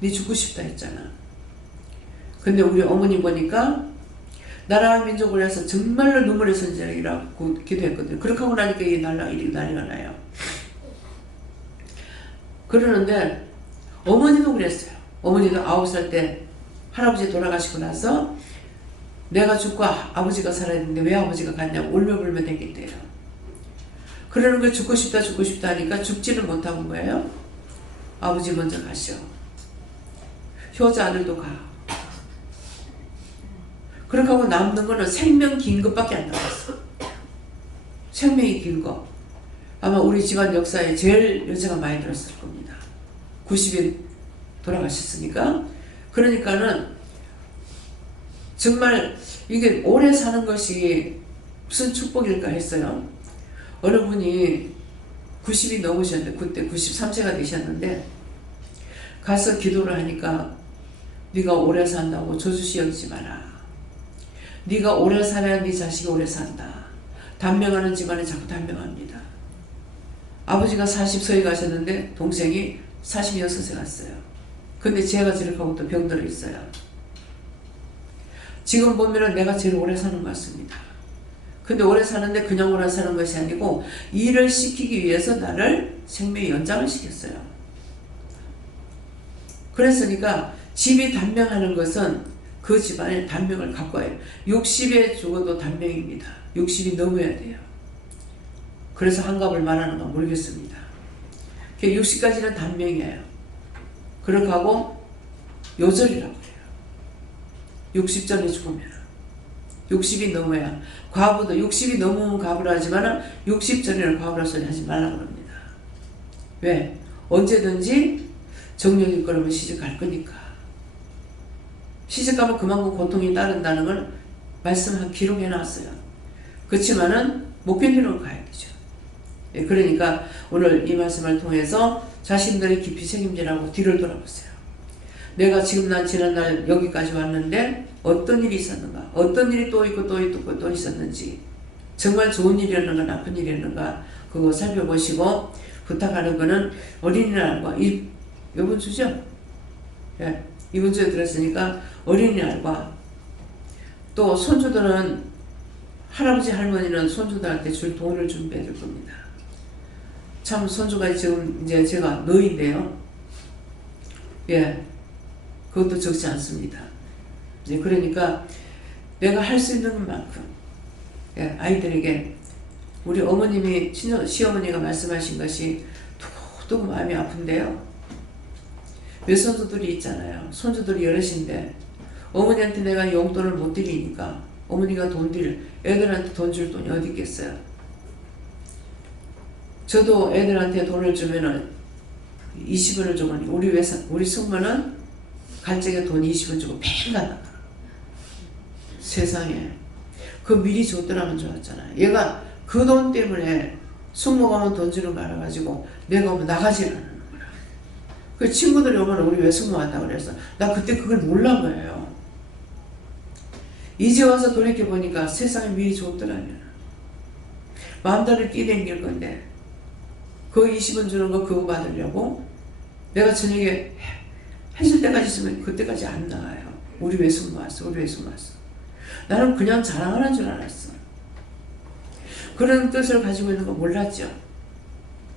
네 죽고 싶다 했잖아. 근데 우리 어머니 보니까 나라와 민족을 위해서 정말로 눈물의 선지자라고 기도했거든요. 그렇게 하고 나니까 이게 난리가 나요. 그러는데 어머니도 그랬어요. 어머니도 9살 때 할아버지 돌아가시고 나서 내가 죽고 아버지가 살아야 되는데 왜 아버지가 갔냐고 울며불며 댕긴대요. 그러는 거 죽고 싶다 하니까 죽지를 못하고 거예요. 아버지 먼저 가시오. 효자 아들도 가. 그렇게 하고 남는 거는 생명 긴 것밖에 안 남았어. 생명이 긴 거. 아마 우리 집안 역사에 제일 연세가 많이 들었을 겁니다. 90일 돌아가셨으니까. 그러니까는 정말 이게 오래 사는 것이 무슨 축복일까 했어요. 어느 분이 90이 넘으셨는데 그때 93세가 되셨는데 가서 기도를 하니까 네가 오래 산다고 저주시 여기지 마라. 네가 오래 살아야 네 자식이 오래 산다. 단명하는 집안에 자꾸 단명합니다. 아버지가 40서에 가셨는데 동생이 46세 갔어요. 근데 제가 저렇게 하고 또 병들어 있어요. 지금 보면은 내가 제일 오래 사는 것 같습니다. 근데 오래 사는데 그냥 오래 사는 것이 아니고 일을 시키기 위해서 나를 생명의 연장을 시켰어요. 그랬으니까 집이 단명하는 것은 그 집안에 단명을 갖고 와요. 60에 죽어도 단명입니다. 60이 넘어야 돼요. 그래서 한갑을 말하는 건 모르겠습니다. 60까지는 단명이에요. 그렇게 하고 요절이라고 해요. 60 전에 죽으면 60이 넘어야 과부도 60이 넘으면 과부를 하지만 60 전에는 과부라 소리 하지 말라고 합니다. 왜? 언제든지 정년일 거라면 시집 갈 거니까. 시집 가면 그만큼 고통이 따른다는 걸 말씀한 기록해 놨어요. 그렇지만은 못 견디는 가야 되죠. 예, 그러니까 오늘 이 말씀을 통해서 자신들의 깊이 책임지라고 뒤를 돌아보세요. 내가 지금 난 지난날 여기까지 왔는데 어떤 일이 있었는가? 어떤 일이 또 있고 또 있고 또 있었는지 정말 좋은 일이었는가 나쁜 일이었는가 그거 살펴보시고 부탁하는 거는 어린이날과 이번 주죠? 예, 이번 주에 들었으니까 어린이날과 또 손주들은 할아버지 할머니는 손주들한테 줄 돈을 준비해 줄 겁니다. 참 손주가 지금 이제 제가 너인데요. 예, 그것도 적지 않습니다. 이제 그러니까 내가 할 수 있는 것만큼 예, 아이들에게 우리 어머님이 시어머니가 말씀하신 것이 두고두고 마음이 아픈데요. 외손주들이 있잖아요. 손주들이 여럿인데 어머니한테 내가 용돈을 못 드리니까 어머니가 돈 드릴 애들한테 돈 줄 돈이 어디 있겠어요. 저도 애들한테 돈을 주면은 20원을 주면 우리 숙모는 갈 적에 돈 20원 주고 매일 가다가 세상에 그 미리 줬더라면 좋았잖아요. 얘가 그 돈 때문에 숙모가 오면 돈 주는 거 알아가지고 내가 오면 나가지를 않는 거야. 그 친구들이 오면 우리 왜 숙모 왔다고 그래서 나 그때 그걸 몰란 거예요. 이제 와서 돌이켜보니까 세상에 미리 줬더라면 마음대로 끼댕길 건데 그 20원 주는 거 그거 받으려고 내가 저녁에 해줄 때까지 있으면 그때까지 안 나가요. 우리 왜 숙모 왔어? 우리 왜 숙모 왔어? 나는 그냥 자랑하는 줄 알았어. 그런 뜻을 가지고 있는 거 몰랐죠.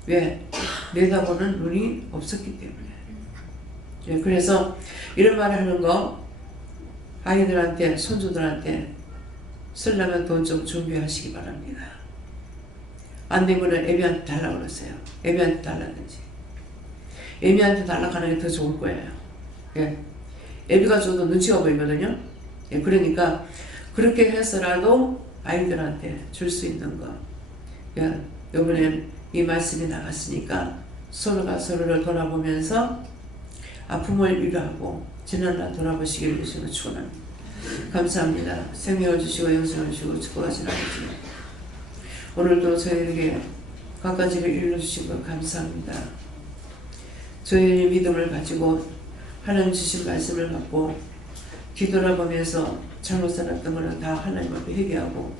왜? 내다보는 눈이 없었기 때문에. 예, 그래서 이런 말을 하는 거 아이들한테 손주들한테 쓰려면 돈 좀 준비하시기 바랍니다. 안 되면 애비한테 달라고 그러세요. 애비한테 달라든지. 애비한테 달라고 하는 게 더 좋을 거예요. 예. 애비가 줘도 눈치가 보이거든요. 예, 그러니까 그렇게 해서라도 아이들한테 줄 수 있는 거. 야, 이번엔 이 말씀이 나갔으니까 서로가 서로를 돌아보면서 아픔을 위로하고 지난날 돌아보시기를 주시고 축원합니다. 감사합니다. 생명을 주시고 영생을 주시고 축복하신 아버지. 오늘도 저희에게 갖가지를 일러주신 것 감사합니다. 저희의 믿음을 가지고 하나님 주신 말씀을 갖고 뒤돌아보면서 잘못 살았던 것은 다 하나님 앞에 회개하고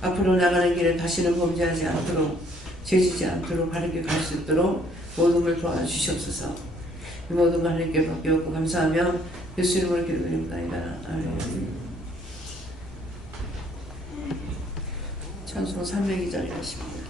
앞으로 나가는 길에 다시는 범죄하지 않도록 죄지지 않도록 바르게 갈 수 있도록 모든 걸 도와주시옵소서. 이 모든 걸 하나님께 받기옵고 감사하며 예수 이름으로 기도드립니다. 아멘. 찬송 302자리 하십니다.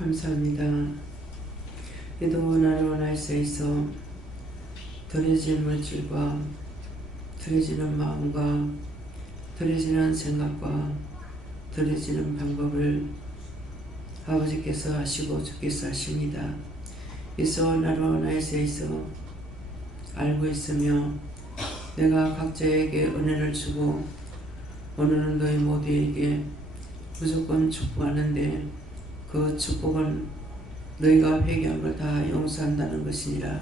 감사합니다. 기도 나로 날새에서 더뎌진 물질과 더뎌지는 마음과 더뎌지는 생각과 더뎌지는 방법을 아버지께서 하시고 주께서 하십니다. 이서 나로 날새에서 알고 있으며 내가 각자에게 은혜를 주고 오늘은 너희 모두에게 무조건 축복하는데 그 축복은 너희가 회개한 걸 다 용서한다는 것이니라.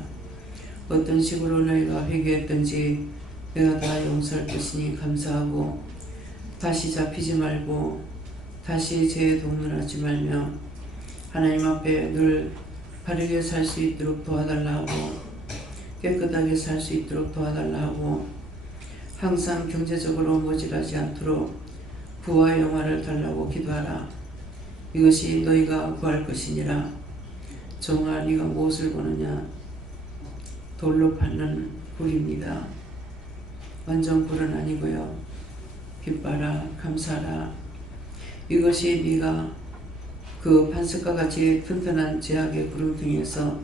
어떤 식으로 너희가 회개했든지 내가 다 용서할 것이니 감사하고 다시 잡히지 말고 다시 죄에 동원하지 말며 하나님 앞에 늘 바르게 살 수 있도록 도와달라 하고 깨끗하게 살 수 있도록 도와달라 하고 항상 경제적으로 모질하지 않도록 부와 영화를 달라고 기도하라. 이것이 너희가 구할 것이니라. 종아 네가 무엇을 보느냐? 돌로 파는 굴입니다. 완전 굴은 아니고요. 기뻐라 감사하라. 이것이 네가 그 반석과 같이 튼튼한 제약의 구름등에서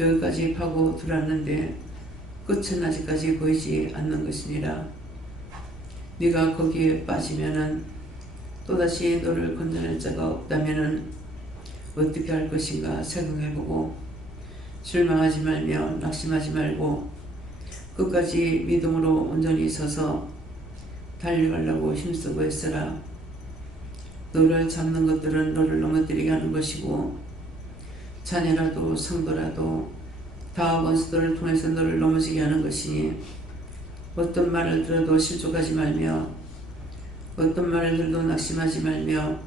여기까지 파고 들어왔는데 끝은 아직까지 보이지 않는 것이니라. 네가 거기에 빠지면은 또다시 너를 건져낼 자가 없다면은 어떻게 할 것인가 생각해보고 실망하지 말며 낙심하지 말고 끝까지 믿음으로 온전히 서서 달려가려고 힘쓰고 애쓰라. 너를 잡는 것들은 너를 넘어뜨리게 하는 것이고 자녀라도 성도라도 다 원수들을 통해서 너를 넘어지게 하는 것이니 어떤 말을 들어도 실족하지 말며 어떤 말을 들어도 낙심하지 말며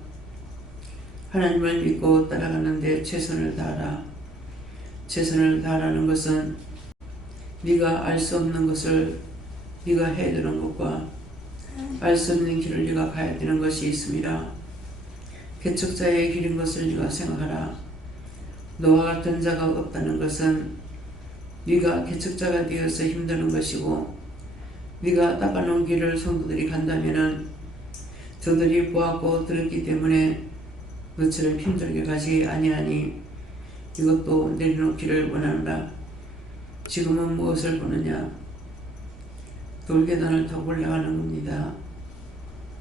하나님을 믿고 따라가는데 최선을 다하라. 최선을 다하라는 것은 네가 알 수 없는 것을 네가 해야 되는 것과 알 수 없는 길을 네가 가야 되는 것이 있음이라. 개척자의 길인 것을 네가 생각하라. 너와 같은 자가 없다는 것은 네가 개척자가 되어서 힘드는 것이고 네가 닦아놓은 길을 성도들이 간다면은 저들이 보았고 들었기 때문에 너처럼 힘들게 가지 아니하니 이것도 내려놓기를 원하노라. 지금은 무엇을 보느냐? 돌계단을 타고 올라가는 겁니다.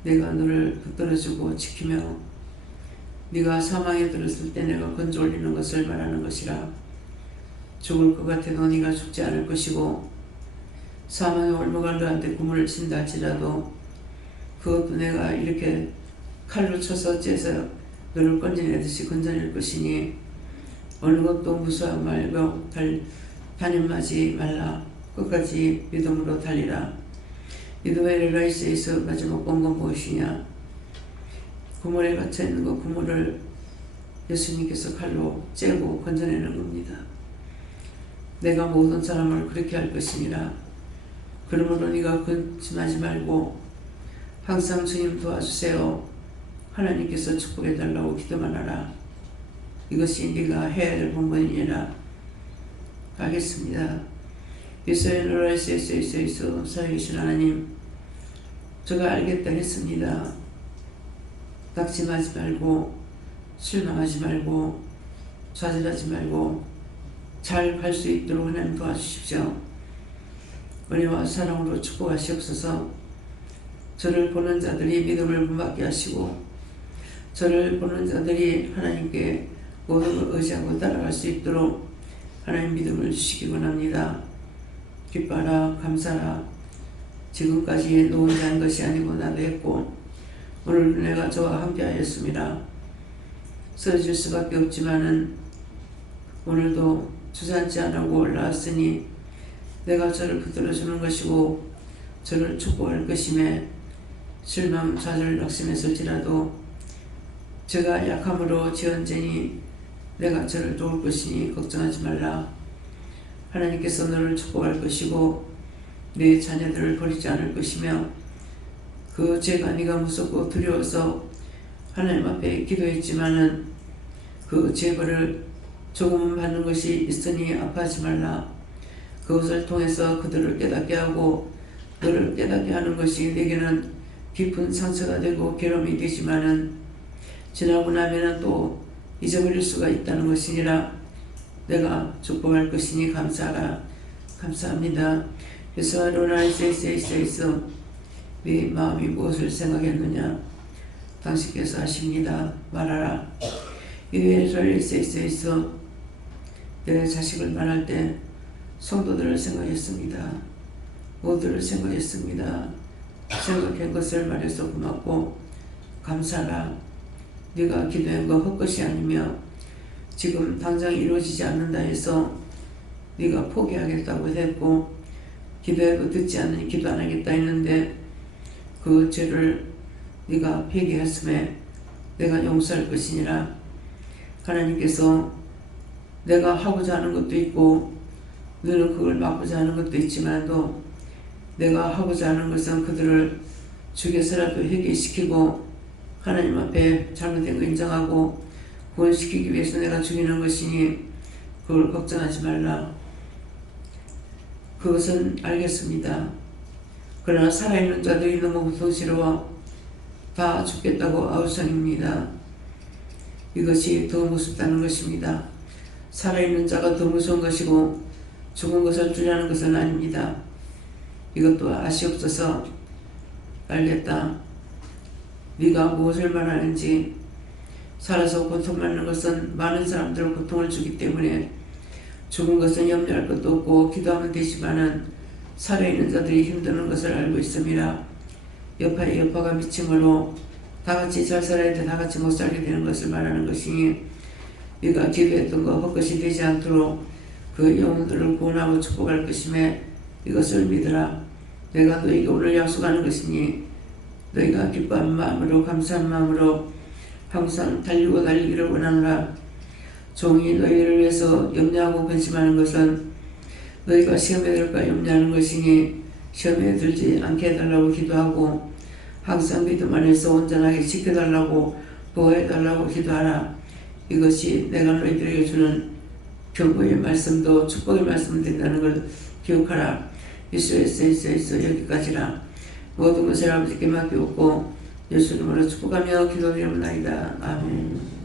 내가 너를 붙들어주고 지키며 네가 사망에 들었을 때 내가 건져 올리는 것을 말하는 것이라. 죽을 것 같아도 네가 죽지 않을 것이고 사망의 올무가 너한테 구물을 친다 할지라도 그것도 내가 이렇게 칼로 쳐서 째서 너를 건져내듯이 건져낼 것이니 어느 것도 무서워 말고 단연하지 말라. 끝까지 믿음으로 달리라. 이도의 라이스에서 마지막 본 건 무엇이냐? 구물에 갇혀있는 그 구물을 예수님께서 칼로 째고 건져내는 겁니다. 내가 모든 사람을 그렇게 할 것이니라. 그러므로 네가 근심하지 말고 항상 주님 도와주세요. 하나님께서 축복해달라고 기도만 하라. 이것이 네가 해야 될 본분이니라. 가겠습니다. 이스라엘 나라에서 살아계신 하나님, 제가 알겠다 했습니다. 낙심하지 말고 실망하지 말고 좌절하지 말고 잘 갈 수 있도록 하나님 도와주십시오. 은혜와 사랑으로 축복하시옵소서. 저를 보는 자들이 믿음을 본받게 하시고 저를 보는 자들이 하나님께 모든 걸 의지하고 따라갈 수 있도록 하나님 믿음을 주시기 원합니다. 기뻐라 감사라. 지금까지 너 혼자 한 것이 아니고 나도 했고 오늘 내가 저와 함께 하였습니다. 쓰러질 수밖에 없지만은 오늘도 주저앉지 않고 올라왔으니 내가 저를 붙들어주는 것이고 저를 축복할 것임에 실망, 좌절, 낙심했을지라도 제가 약함으로 지언제니 내가 저를 도울 것이니 걱정하지 말라. 하나님께서 너를 축복할 것이고 내 자녀들을 버리지 않을 것이며 그 죄가 네가 무섭고 두려워서 하나님 앞에 기도했지만은 그 죄벌을 조금은 받는 것이 있으니 아파하지 말라. 그것을 통해서 그들을 깨닫게 하고 너를 깨닫게 하는 것이 내게는 깊은 상처가 되고 괴로움이 되지만은 지나고 나면은 또 잊어버릴 수가 있다는 것이니라. 내가 축복할 것이니 감사하라. 감사합니다. 그래서 로나이세이세이세이서 네 마음이 무엇을 생각했느냐 당신께서 아십니다. 말하라. 이스라엘에서 내 자식을 말할 때 성도들을 생각했습니다. 모두를 생각했습니다. 생각한 것을 말해서 고맙고 감사라. 네가 기도한 거 헛것이 아니며 지금 당장 이루어지지 않는다 해서 네가 포기하겠다고 했고 기도해도 듣지 않으니 기도 안 하겠다 했는데 그 죄를 네가 회개했음에 내가 용서할 것이니라. 하나님께서 내가 하고자 하는 것도 있고 너는 그걸 막고자 하는 것도 있지만도 내가 하고자 하는 것은 그들을 죽여서라도 회개시키고 하나님 앞에 잘못된 거 인정하고 구원시키기 위해서 내가 죽이는 것이니 그걸 걱정하지 말라. 그것은 알겠습니다. 그러나 살아있는 자들이 너무 고통스러워 다 죽겠다고 아우성입니다. 이것이 더 무섭다는 것입니다. 살아있는 자가 더 무서운 것이고 죽은 것을 주려는 것은 아닙니다. 이것도 아시옵소서. 알겠다. 네가 무엇을 말하는지. 살아서 고통받는 것은 많은 사람들 고통을 주기 때문에 죽은 것은 염려할 것도 없고 기도하면 되지만은 살아있는 자들이 힘드는 것을 알고 있습니다. 여파에 여파가 미침으로 다같이 잘 살아야 돼 다같이 못 살게 되는 것을 말하는 것이니 네가 기도했던 거 헛것이 되지 않도록 그 영혼들을 구원하고 축복할 것임에 이것을 믿으라. 내가 너에게 오늘 약속하는 것이니 너희가 기뻐한 마음으로 감사한 마음으로 항상 달리고 달리기를 원하노라. 종이 너희를 위해서 염려하고 근심하는 것은 너희가 시험에 들까 염려하는 것이니 시험에 들지 않게 해달라고 기도하고 항상 믿음 안에서 온전하게 지켜달라고 보호해달라고 기도하라. 이것이 내가 너희들에게 주는 경고의 말씀도 축복의 말씀 된다는 걸 기억하라. 이스라엘에서 여기까지라. 모든 것을 아버지께 맡기옵고 예수 이름으로 축복하며 기도드립니다. 아멘.